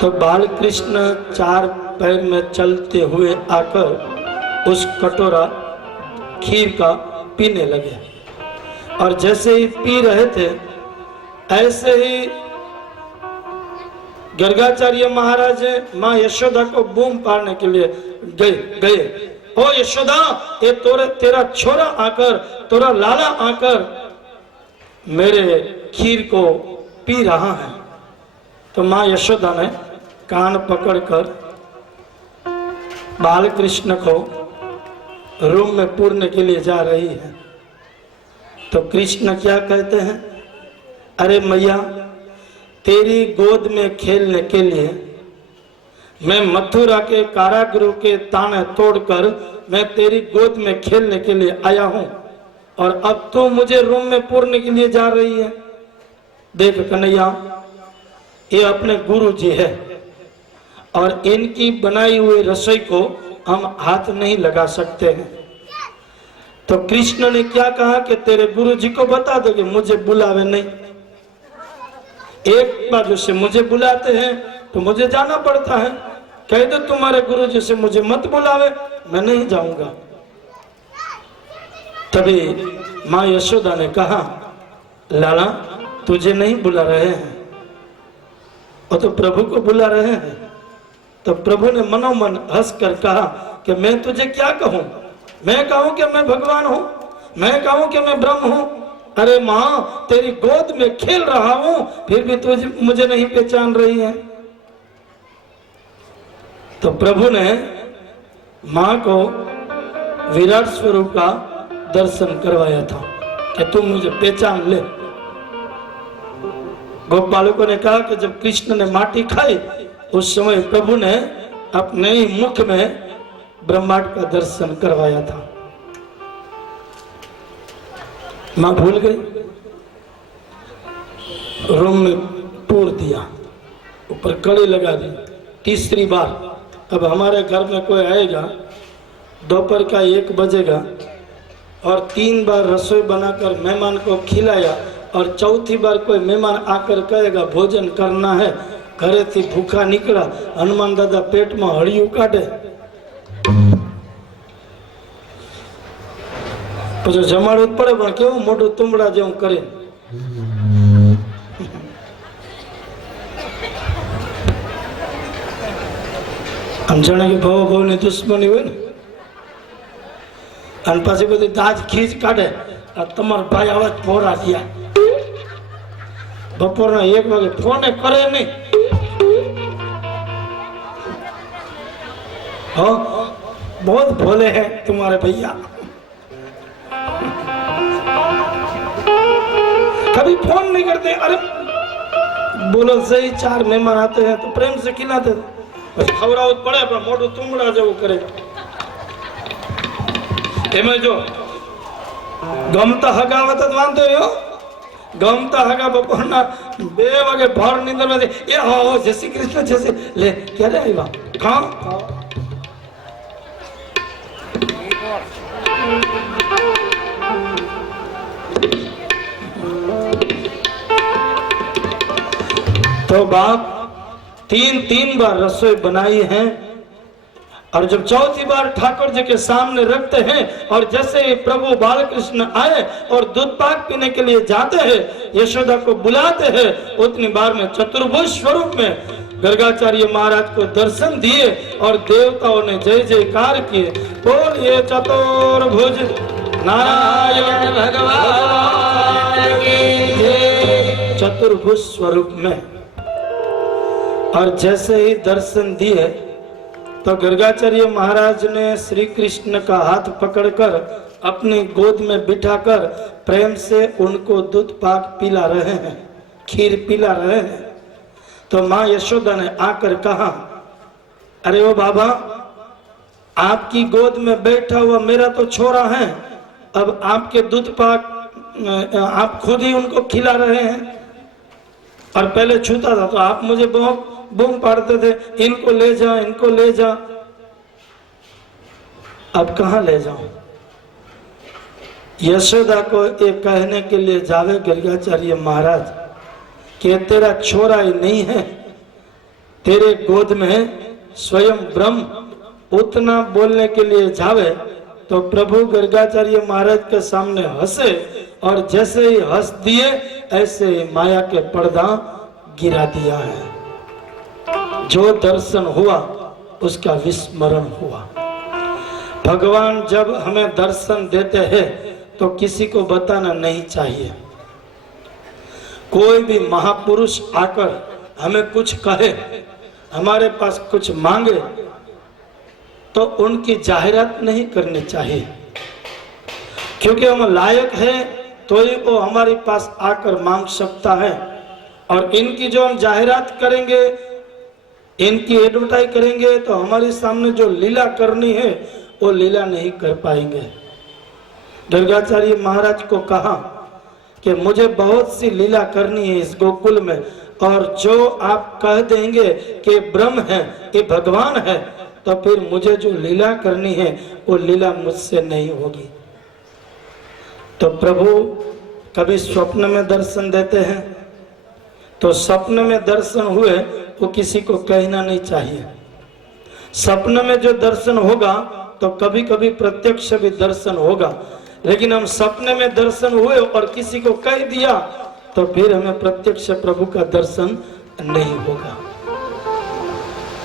तो बाल कृष्ण 4 पैर में चलते हुए आकर उस कटोरा खीर का पीने लगे। और जैसे ही पी रहे थे ऐसे ही गर्गाचार्य महाराज माँ यशोदा को बूम पाड़ने के लिए गए। ओ यशोदा, ये तेरा छोरा आकर, तेरा लाला आकर मेरे खीर को पी रहा है। तो माँ यशोदा ने कान पकड़कर बाल कृष्ण को रूम में पूरने के लिए जा रही है। तो कृष्ण क्या कहते हैं, अरे मैया तेरी गोद में खेलने के लिए मैं मथुरा के कारागृह के ताने तोड़कर मैं तेरी गोद में खेलने के लिए आया हूं, और अब तू मुझे रूम में पूरने के लिए जा रही है। देख कन्हैया, ये अपने गुरु जी है और इनकी बनाई हुई रसोई को हम हाथ नहीं लगा सकते हैं। तो कृष्ण ने क्या कहा कि तेरे गुरु जी को बता दो कि मुझे बुलावे नहीं। एक बार से मुझे बुलाते हैं तो मुझे जाना पड़ता है, कह दो तुम्हारे गुरु जी से मुझे मत बुलावे, मैं नहीं जाऊंगा। तभी माँ यशोदा ने कहा, लाला तुझे नहीं बुला रहे हैं, वो तो प्रभु को बुला रहे हैं। तो प्रभु ने मनोमन हंसकर कहा कि मैं तुझे क्या कहूं, मैं कहूं कि मैं भगवान हूं, मैं कहूं कि मैं ब्रह्म हूं। अरे माँ तेरी गोद में खेल रहा हूं, फिर भी तुझे मुझे नहीं पहचान रही है। तो प्रभु ने माँ को विराट स्वरूप का दर्शन करवाया था कि तुम मुझे पहचान ले। गोपालकों ने कहा कि जब कृष्ण ने माटी खाई उस समय प्रभु ने अपने ही मुख में ब्रह्मांड का दर्शन करवाया था। मां भूल गई, रूम में पूर दिया, ऊपर कड़ी लगा दी। तीसरी बार अब हमारे घर में कोई आएगा, दोपहर का 1 बजेगा और 3 बार रसोई बनाकर मेहमान को खिलाया, और चौथी बार कोई मेहमान आकर कहेगा भोजन करना है, घरे थी भूखा निकला, हनुमान दादा पेट में हड़िયું काढे, પછી જમાડવું જ પડે, પણ કેવું મોટું તુંબડા જેવું કરે। આમ જાણે કે ભાવ ભાવની દુશ્મની હોય ને, અને પાછી બધી દાજ ખીચ કાઢે। તમારા ભાઈ આવા જ ફોરા થયા, બપોરના 1 વાગે ફોને કરે નહીં। हाँ बहुत भोले हैं तुम्हारे भैया। कभी फोन नहीं करते। अरे बोलो सही, 4 मेहमान आते हैं तो प्रेम से खिलाते बस खवराव पड़े पर मोटू तुमड़ा जेवू करे। एमे जो गमता हगावत वांधो हो, गमता हगा बपोરના 2 વાગે ભાર નીંદરમાંથી એ આવો જય શ્રી કૃષ્ણ જય શ્રી લે ક્યારે આવ્યા ખા तो बाप 3 बार रसोई बनाई है और जब चौथी बार ठाकुर जी के सामने रखते हैं और जैसे ही प्रभु बालकृष्ण आए और दूध पाक पीने के लिए जाते हैं, यशोदा को बुलाते हैं, उतनी बार में चतुर्भुज स्वरूप में गर्गाचार्य महाराज को दर्शन दिए और देवताओं ने जय जयकार किए। बोलिए चतुर्भुज नारायण भगवान की जय। चतुर्भुज स्वरूप में और जैसे ही दर्शन दिए तो गर्गाचार्य महाराज ने श्री कृष्ण का हाथ पकड़कर अपनी गोद में बिठाकर प्रेम से उनको दूध पाक पिला रहे हैं, खीर पिला रहे हैं। तो माँ यशोदा ने आकर कहा, अरे ओ बाबा, आपकी गोद में बैठा हुआ मेरा तो छोरा है, अब आपके दूध पाक आप खुद ही उनको खिला रहे हैं। और पहले छूता था तो आप मुझे बहुत बूम पाड़ते थे, इनको ले जा, इनको ले जा। अब कहाँ ले जाऊं? यशोदा को ये कहने के लिए जावे गर्गाचार्य महाराज कि तेरा छोरा ही नहीं है, तेरे गोद में स्वयं ब्रह्म, उतना बोलने के लिए जावे तो प्रभु गर्गाचार्य महाराज के सामने हंसे और जैसे ही हंस दिए ऐसे ही माया के पर्दा गिरा दिया है। जो दर्शन हुआ उसका विस्मरण हुआ। भगवान जब हमें दर्शन देते हैं तो किसी को बताना नहीं चाहिए। कोई भी महापुरुष आकर हमें कुछ कहे, हमारे पास कुछ मांगे तो उनकी जाहिरात नहीं करनी चाहिए, क्योंकि हम लायक हैं तो ही वो हमारे पास आकर मांग सकता है। और इनकी जो हम जाहिरात करेंगे, इनकी एडवर्टाइज करेंगे तो हमारे सामने जो लीला करनी है वो लीला नहीं कर पाएंगे। गर्गाचार्य महाराज को कहा कि मुझे बहुत सी लीला करनी है इस गोकुल में, और जो आप कह देंगे कि ब्रह्म है, कि भगवान है, तो फिर मुझे जो लीला करनी है वो लीला मुझसे नहीं होगी। तो प्रभु कभी स्वप्न में दर्शन देते हैं, तो स्वप्न में दर्शन हुए वो किसी को कहना नहीं चाहिए। सपने में जो दर्शन होगा तो कभी कभी प्रत्यक्ष भी दर्शन होगा, लेकिन हम सपने में दर्शन हुए और किसी को कह दिया तो फिर हमें प्रत्यक्ष प्रभु का दर्शन नहीं होगा।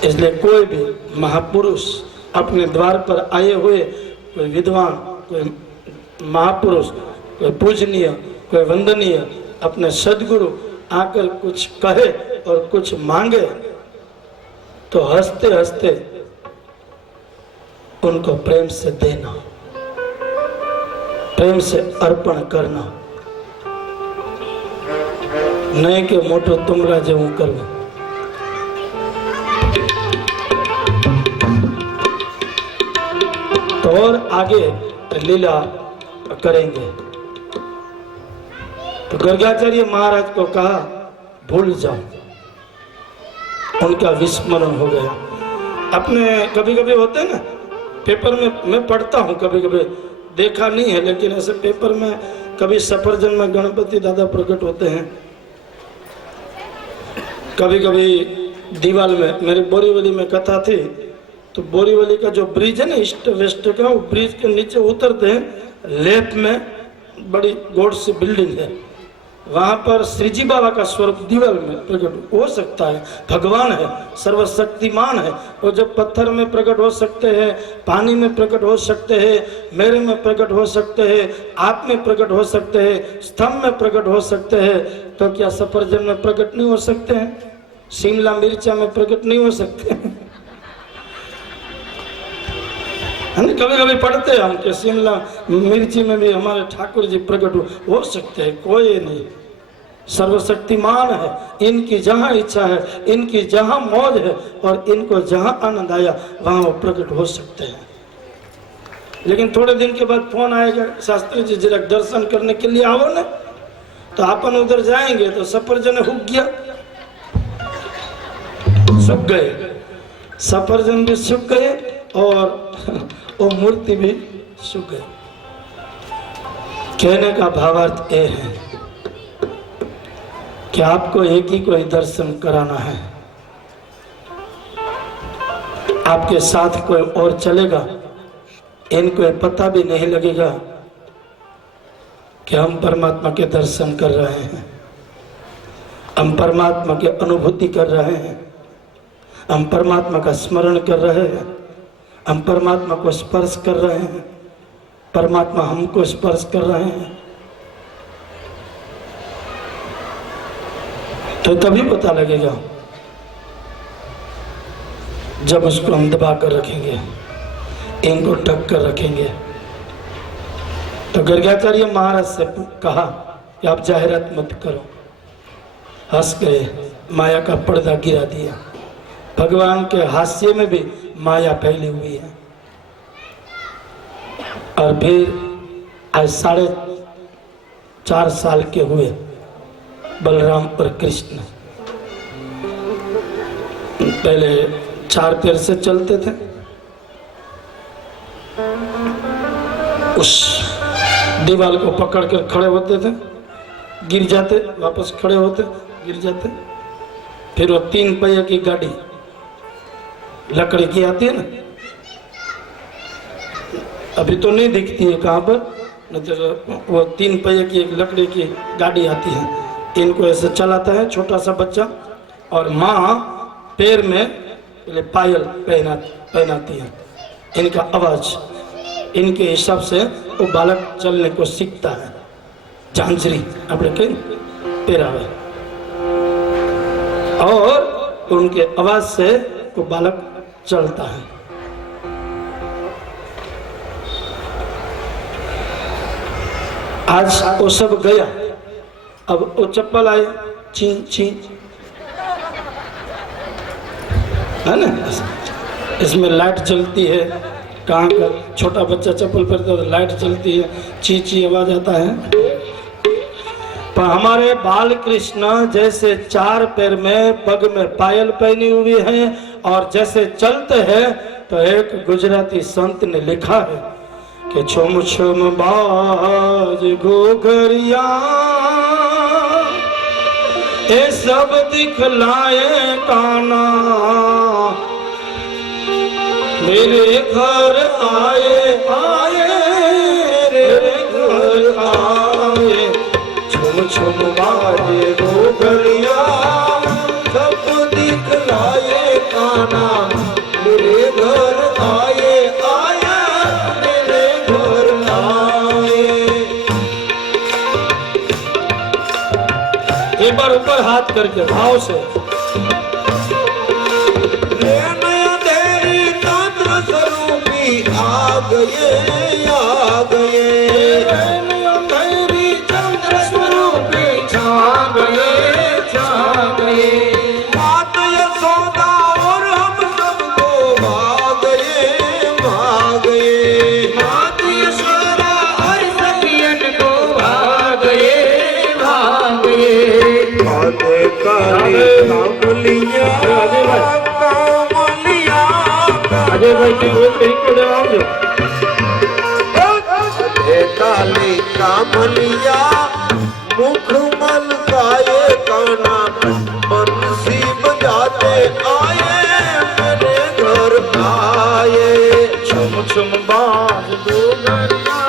इसलिए कोई भी महापुरुष अपने द्वार पर आए हुए, कोई विद्वान, कोई महापुरुष, कोई पूजनीय, कोई वंदनीय, अपने सदगुरु आकर कुछ कहे और कुछ मांगे तो हंसते हंसते उनको प्रेम से देना, प्रेम से अर्पण करना, नहीं कि मोटो तुमरा जेवू करना। तो और आगे लीला करेंगे। तो गर्गाचार्य महाराज को कहा भूल जाओ, उनका विस्मरण हो गया। अपने कभी कभी होते हैं ना, पेपर में मैं पढ़ता हूँ, कभी कभी देखा नहीं है, लेकिन ऐसे पेपर में कभी सफरजन में गणपति दादा प्रकट होते हैं, कभी कभी दीवार में। मेरे बोरीवली में कथा थी तो बोरीवली का जो ब्रिज है ना ईस्ट वेस्ट का, वो ब्रिज के नीचे उतरते हैं, लेफ्ट में बड़ी गोड सी बिल्डिंग है, वहां पर श्रीजी बाबा का स्वरूप दीवार में प्रकट हो सकता है। भगवान है, सर्वशक्तिमान है, वो जब पत्थर में प्रकट हो सकते हैं, पानी में प्रकट हो सकते हैं, मेरे में प्रकट हो सकते हैं, आप में प्रकट हो सकते हैं, स्तंभ में प्रकट हो सकते हैं, तो क्या सफरजन में प्रकट नहीं हो सकते हैं? शिमला मिर्चा में प्रकट नहीं हो सकते हैं? कभी कभी पढ़ते हैं हम कि शिमला मिर्ची में भी हमारे ठाकुर जी प्रकट हो सकते हैं। कोई नहीं, सर्वशक्तिमान है, इनकी जहां इच्छा है, इनकी जहां मौज है और इनको जहां आनंद आया वहां वो प्रकट हो सकते हैं। लेकिन थोड़े दिन के बाद फोन आएगा, शास्त्री जी जरा दर्शन करने के लिए आओ ना, तो अपन उधर जाएंगे तो सफरजन हुक गया, सूख गए, सफरजन भी सूख गए और वो मूर्ति भी सूख गई। कहने का भावार्थ ये है कि आपको एक ही कोई दर्शन कराना है, आपके साथ कोई और चलेगा, इनको पता भी नहीं लगेगा कि हम परमात्मा के दर्शन कर रहे हैं, हम परमात्मा की अनुभूति कर रहे हैं, हम परमात्मा का स्मरण कर रहे हैं, हम परमात्मा को स्पर्श कर रहे हैं, परमात्मा हमको स्पर्श कर रहे हैं। तो तभी पता लगेगा जब उसको हम दबा कर रखेंगे, इनको ढक कर रखेंगे। तो गर्गाचार्य महाराज से कहा कि आप जाहिरात मत करो, हंस गए, माया का पर्दा गिरा दिया। भगवान के हास्य में भी माया फैली हुई है। और फिर आज 4.5 साल के हुए बलराम और कृष्ण। पहले 4 पैर से चलते थे, उस दीवार को पकड़ कर खड़े होते थे, गिर जाते, वापस खड़े होते, गिर जाते। फिर वो 3 पहिए की गाड़ी लकड़ी की आती है ना, अभी तो नहीं दिखती है कहाँ पर, न तो वो 3 पहिए की एक लकड़ी की गाड़ी आती है, इनको ऐसे चलाता है छोटा सा बच्चा, और माँ पैर में पायल पहनाती है। इनका आवाज, इनके हिसाब से वो बालक चलने को सीखता है। झांझरी अपने कहीं पैरावे, और उनके आवाज से वो बालक चलता है। आज वो सब गया, अब वो चप्पल आए, ची ची, है ना, इसमें लाइट जलती है, कहाँ का छोटा बच्चा चप्पल पहनता है तो लाइट जलती है, ची ची आवाज आता है। पर हमारे बाल कृष्ण जैसे 4 पैर में, पग में पायल पहनी हुई है और जैसे चलते हैं, तो एक गुजराती संत ने लिखा है कि छुम छुम बाज घोघरिया ये सब दिखलाए काना, मेरे घर आए आए रे घर आए, छुम छुम बाजे घोघरिया सब दिखलाए काना, मेरे घर आए आए मेरे घर आए। एक बार ऊपर हाथ करके भाव से, आ गए आ गए, तेरी चंद्र स्वरूपी छा गए छा गए, मात यशोदा और हम सबको भा गए, मात यशोदा और सखियन को भा गए। काले काले कामलिया अजय भाई की वो कहीं को आओ, काली कामलिया मुख मन गाए काना, बंसी बजाते आए मेरे घर आए, छुम छुम बाज घोघरिया।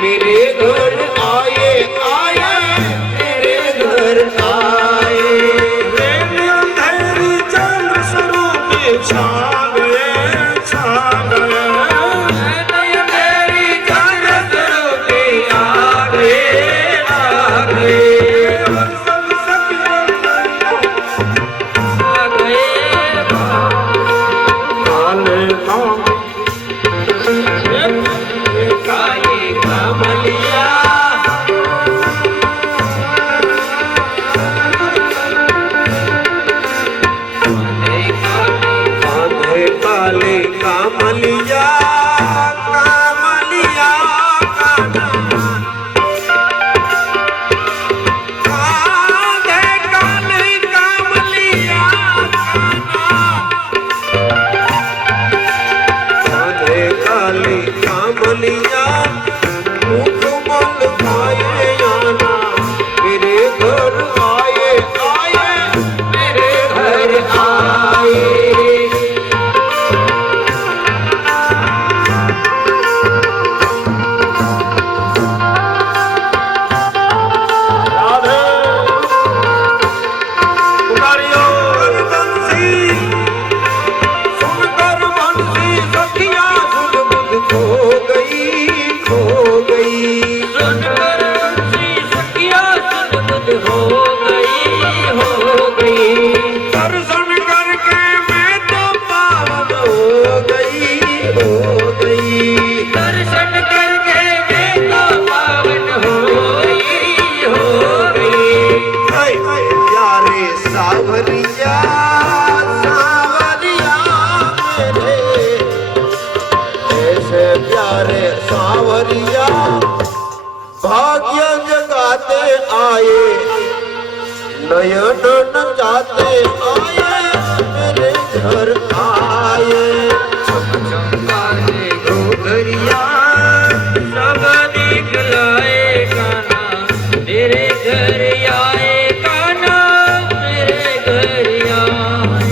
मेरे घर आए आए मेरे घर आए, अंधेरी चंद्र स्वरूप प्यारे सांवरिया भाग्य जगाते आए नयन नचाते आए मेरे घर आए चमकारे घोघरिया सब दिखलाए काना मेरे घर आए काना मेरे घर आए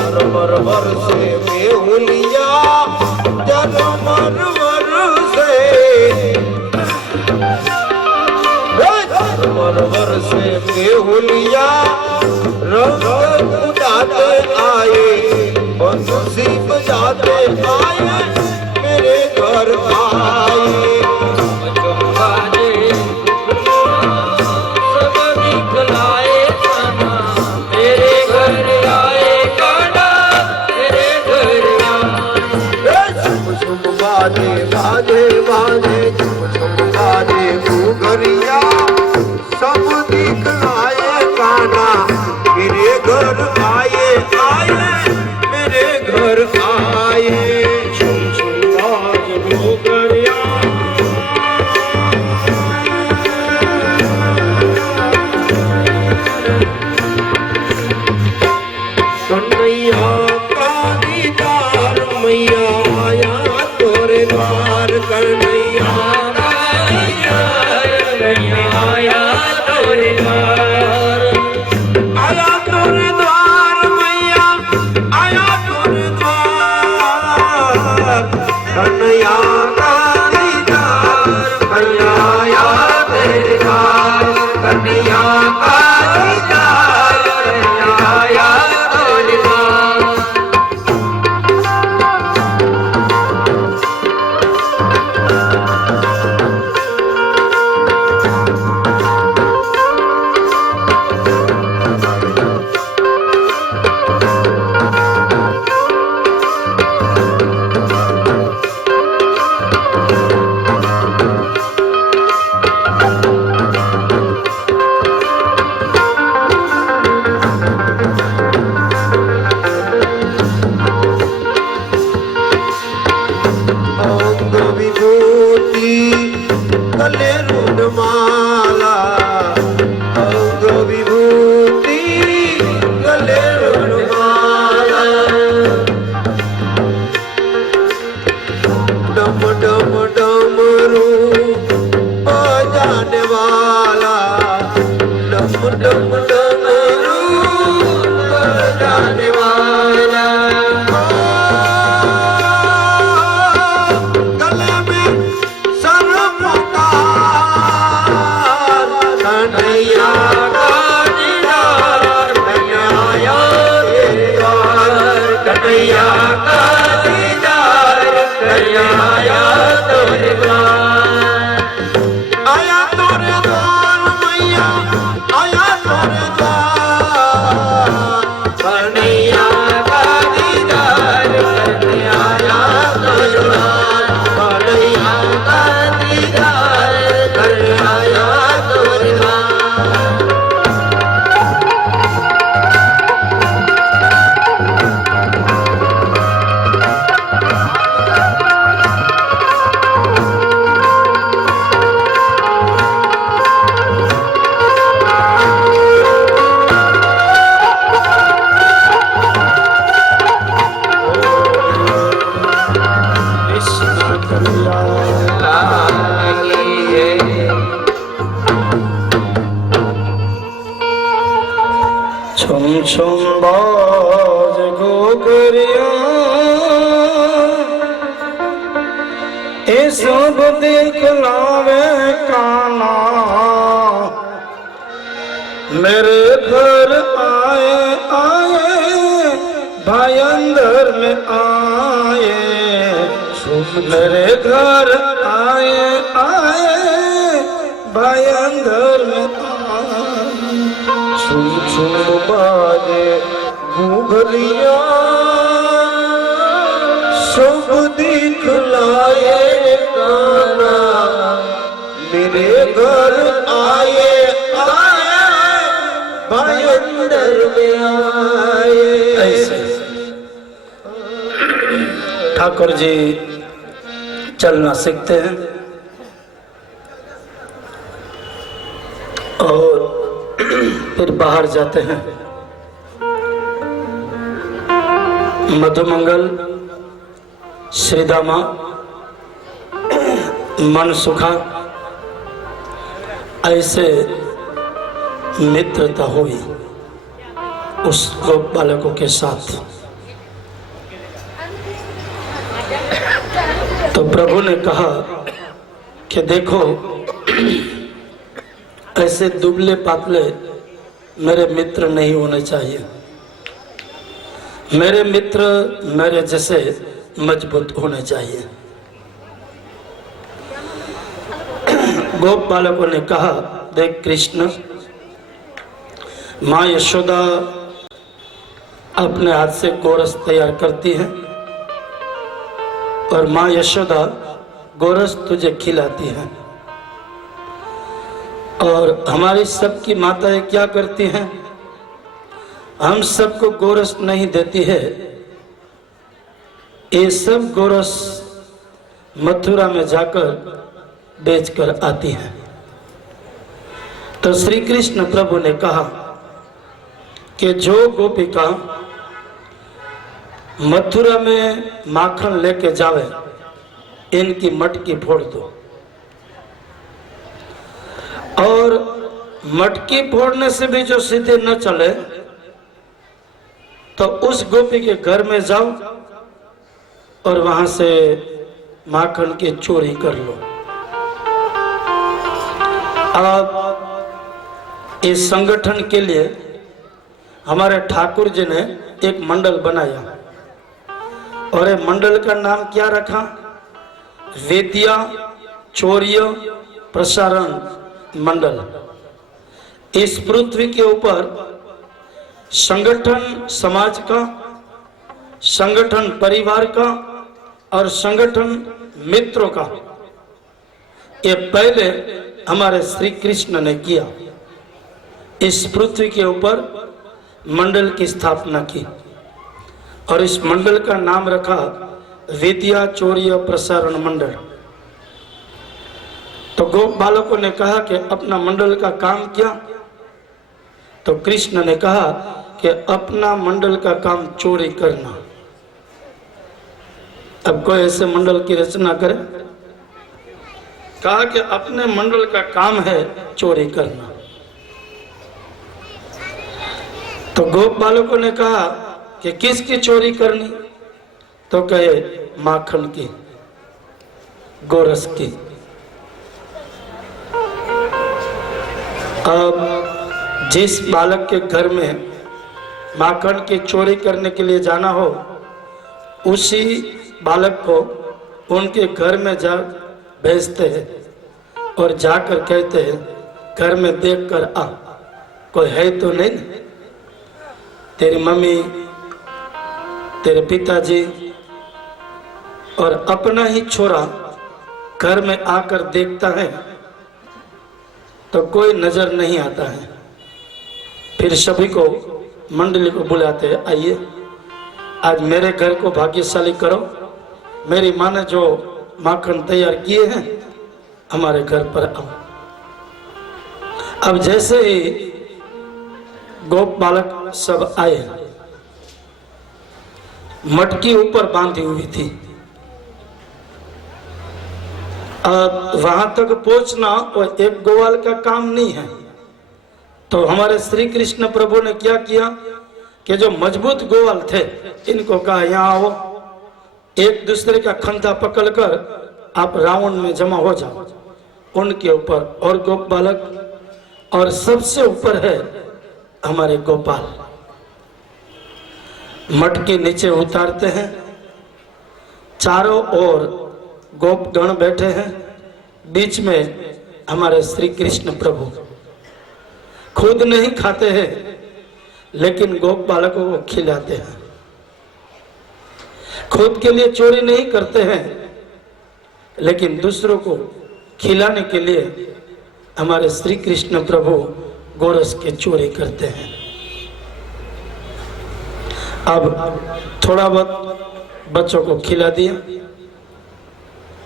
से मेहुलिया जल मरवर से मरवर से मेहुलिया रंग उड़ाते आए बंसी बजाते आए मेरे घर आए बाजे बाजे बाजे झुम झुम बाजे घुघरिया सब दिखलाए काना मेरे घर आए आए मेरे घर आए झुम झुम बाजे घुघरिया कन्हैया का दीदार मैया आया तोरे द्वार कन्हैया आया तोरे द्वार आया तोरे द्वार मैया आया तोरे द्वार कन्हैया का दीदार मैया आया तेरे द्वार कन्हैया का दीदार मैया आया तोरे द्वार अंग विभूति गले रुणमाला अंग विभूति गले रुणमाला डम डम डमरू बजाने वाला डम डम डमरू बजाने वाला गले में सर्प का सब दिखलावे काना, मेरे घर आए आए भाई अंदर में आए, मेरे घर आए आए भाई अंदर में आए। छुम छुम बाजे घूंघरिया सब दिखलाए काना, मेरे घर आए आए भाई अंदर में आए। ऐसे ठाकुर जी चलना सीखते हैं और फिर बाहर जाते हैं। मधुमंगल, श्रीदामा, मन सुखा, ऐसे मित्रता हुई उस गोप बालकों के साथ। तो प्रभु ने कहा कि देखो ऐसे दुबले पातले मेरे मित्र नहीं होने चाहिए, मेरे मित्र मेरे जैसे मजबूत होने चाहिए। गोप बालकों ने कहा, देख कृष्ण, माँ यशोदा अपने हाथ से गोरस तैयार करती है और माँ यशोदा गोरस तुझे खिलाती है, और हमारी सबकी माताएं क्या करती हैं, हम सबको गोरस नहीं देती है, ये सब गोरस मथुरा में जाकर बेचकर आती हैं। तो श्री कृष्ण प्रभु ने कहा कि जो गोपिका मथुरा में माखन लेके जावे, इनकी मटकी फोड़ दो, और मटकी फोड़ने से भी जो सीधे न चले तो उस गोपी के घर में जाओ और वहां से माखन की चोरी कर लो। अब इस संगठन के लिए हमारे ठाकुर जी ने एक मंडल बनाया और ये मंडल का नाम क्या रखा, वेदिया चौर्य प्रसारण मंडल। इस पृथ्वी के ऊपर संगठन समाज का, संगठन परिवार का और संगठन मित्रों का, ये पहले हमारे श्री कृष्ण ने किया। इस पृथ्वी के ऊपर मंडल की स्थापना की और इस मंडल का नाम रखा विद्या चौर्य प्रसारण मंडल। तो गोप बालकों ने कहा कि अपना मंडल का काम क्या, तो कृष्ण ने कहा कि अपना मंडल का काम चोरी करना। अब कोई ऐसे मंडल की रचना करे, कहा कि अपने मंडल का काम है चोरी करना। तो गोप बालकों ने कहा कि किसकी चोरी करनी, तो कहे माखन की, गोरस की। अब जिस बालक के घर में माखन की चोरी करने के लिए जाना हो, उसी बालक को उनके घर में जा भेजते हैं और जाकर कहते हैं घर में देख कर आ, कोई है तो नहीं, तेरी मम्मी, तेरे पिताजी, और अपना ही छोरा घर में आकर देखता है तो कोई नजर नहीं आता है। फिर सभी को मंडली को बुलाते हैं, आइए आज मेरे घर को भाग्यशाली करो, मेरी माँ ने जो माखन तैयार किए हैं हमारे घर पर आओ। अब जैसे ही गोप बालक सब आए, मटकी ऊपर बांधी हुई थी। अब वहां तक पहुंचना और एक ग्वाल का काम नहीं है, तो हमारे श्री कृष्ण प्रभु ने क्या किया कि जो मजबूत ग्वाल थे इनको कहा यहाँ आओ, एक दूसरे का खंधा पकड़कर आप रावण में जमा हो जाओ, उनके ऊपर और गोप बालक, और सबसे ऊपर है हमारे गोपाल। मटकी नीचे उतारते हैं, चारों ओर गोप गण बैठे हैं, बीच में हमारे श्री कृष्ण प्रभु खुद नहीं खाते हैं लेकिन गोप बालकों को खिलाते हैं। खुद के लिए चोरी नहीं करते हैं लेकिन दूसरों को खिलाने के लिए हमारे श्री कृष्ण प्रभु गोरस के चोरी करते हैं। अब थोड़ा बहुत बच्चों को खिला दिया,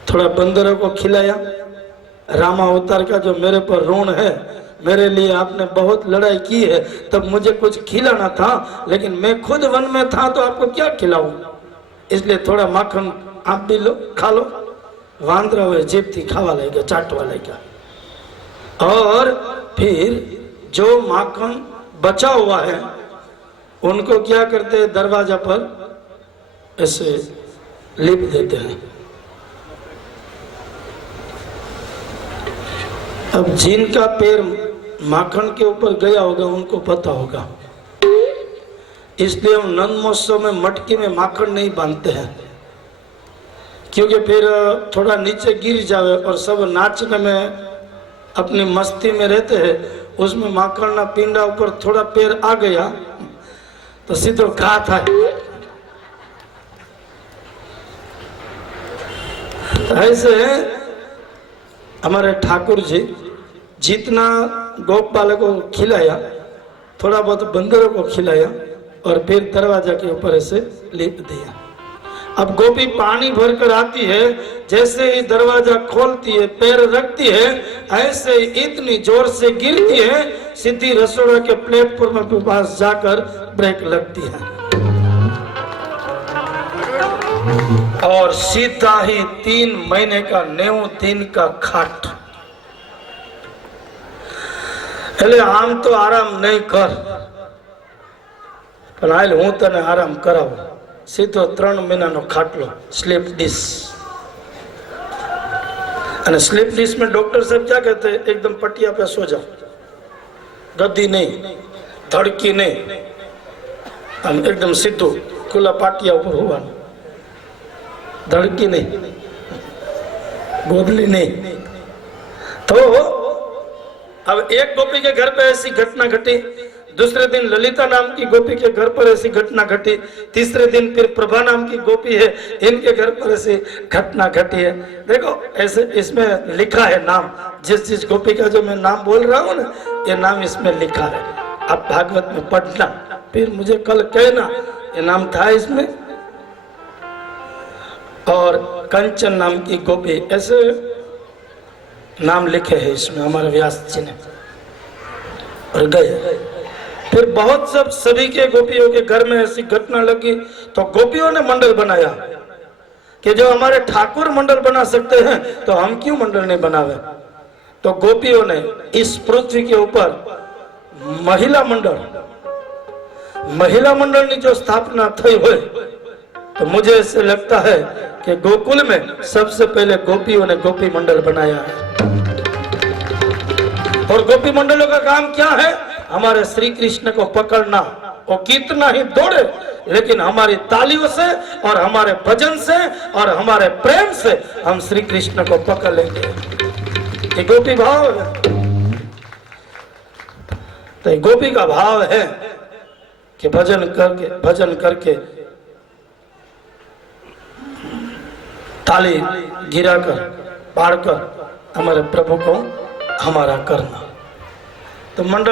थोड़ा बंदरों को खिलाया। रामा अवतार का जो मेरे पर ऋण है, मेरे लिए आपने बहुत लड़ाई की है, तब मुझे कुछ खिलाना था, लेकिन मैं खुद वन में था तो आपको क्या खिलाऊं, इसलिए थोड़ा माखन आप भी लो, खा लो। वांदरा हुए जेब थी खावा लेगा, चाटवा लेगा। और फिर जो माखन बचा हुआ है उनको क्या करते हैं, दरवाजा पर ऐसे लिप देते हैं। अब जिनका पैर माखन के ऊपर गया होगा उनको पता होगा, इसलिए हम नंद महोत्सव में मटकी में माखन नहीं बांधते हैं, क्योंकि फिर थोड़ा नीचे गिर जावे और सब नाचने में अपनी मस्ती में रहते हैं, उसमें माखन ना पिंडा ऊपर थोड़ा पैर आ गया तो सीधो घा था। ऐसे हमारे ठाकुर जी जितना गोप बालकों को खिलाया, थोड़ा बहुत बंदरों को खिलाया और फिर दरवाजा के ऊपर ऐसे लिप दिया। अब गोपी पानी भरकर आती है, जैसे ही दरवाजा खोलती है, पैर रखती है, ऐसे इतनी जोर से गिरती है, सीधी रसोड़ा के प्लेटफॉर्म के पास जाकर ब्रेक लगती है और सीधा ही 3 महीने का 9 दिन का खाट। એટલે આમ તો આરામ નહીં કર, પણ હાલ હું તને આરામ કરાવું, સીધો 3 મહિનાનો ખાટલો સ્લીપ ડિશ। અને स्लीप डिश में डॉक्टर साहब क्या कहते हैं, एकदम पटिया पे सो जाओ, गद्दी नहीं, धड़की नहीं, एकदम सीधो खुला पाटिया ऊपर हुआ, धड़की नहीं, गोदली नहीं। तो अब एक गोपी के घर पे ऐसी घटना घटी, दूसरे दिन ललिता नाम की गोपी के घर पर ऐसी घटना घटी, तीसरे दिन फिर प्रभा नाम की गोपी है, इनके घर पर ऐसी घटना घटी है। देखो ऐसे इसमें लिखा है नाम, जिस गोपी का जो मैं नाम बोल रहा हूँ ना, ये नाम इसमें लिखा है। आप भागवत में पढ़ना, फिर मुझे कल कहना ये नाम था इसमें। और कंचन नाम की गोपी, ऐसे नाम लिखे हैं इसमें हमारे व्यास जी ने, और गए। फिर बहुत सब सभी के गोपियों के घर में ऐसी घटना लगी, तो गोपियों ने मंडल बनाया कि जो हमारे ठाकुर मंडल बना सकते हैं तो हम क्यों मंडल नहीं बनावे। तो गोपियों ने इस पृथ्वी के ऊपर महिला मंडल की जो स्थापना थई हुई, तो मुझे ऐसे लगता है कि गोकुल में सबसे पहले गोपियों ने गोपी मंडल बनाया है। और गोपी मंडलों का काम क्या है, हमारे श्री कृष्ण को पकड़ना। वो कितना ही दौड़े, लेकिन हमारी तालियों से और हमारे भजन से और हमारे प्रेम से हम श्री कृष्ण को पकड़ लेंगे। ये गोपी भाव है। तो ये गोपी का भाव है कि भजन करके ताली गिराकर पाड़कर हमारे प्रभु को हमारा करना। तो मंडल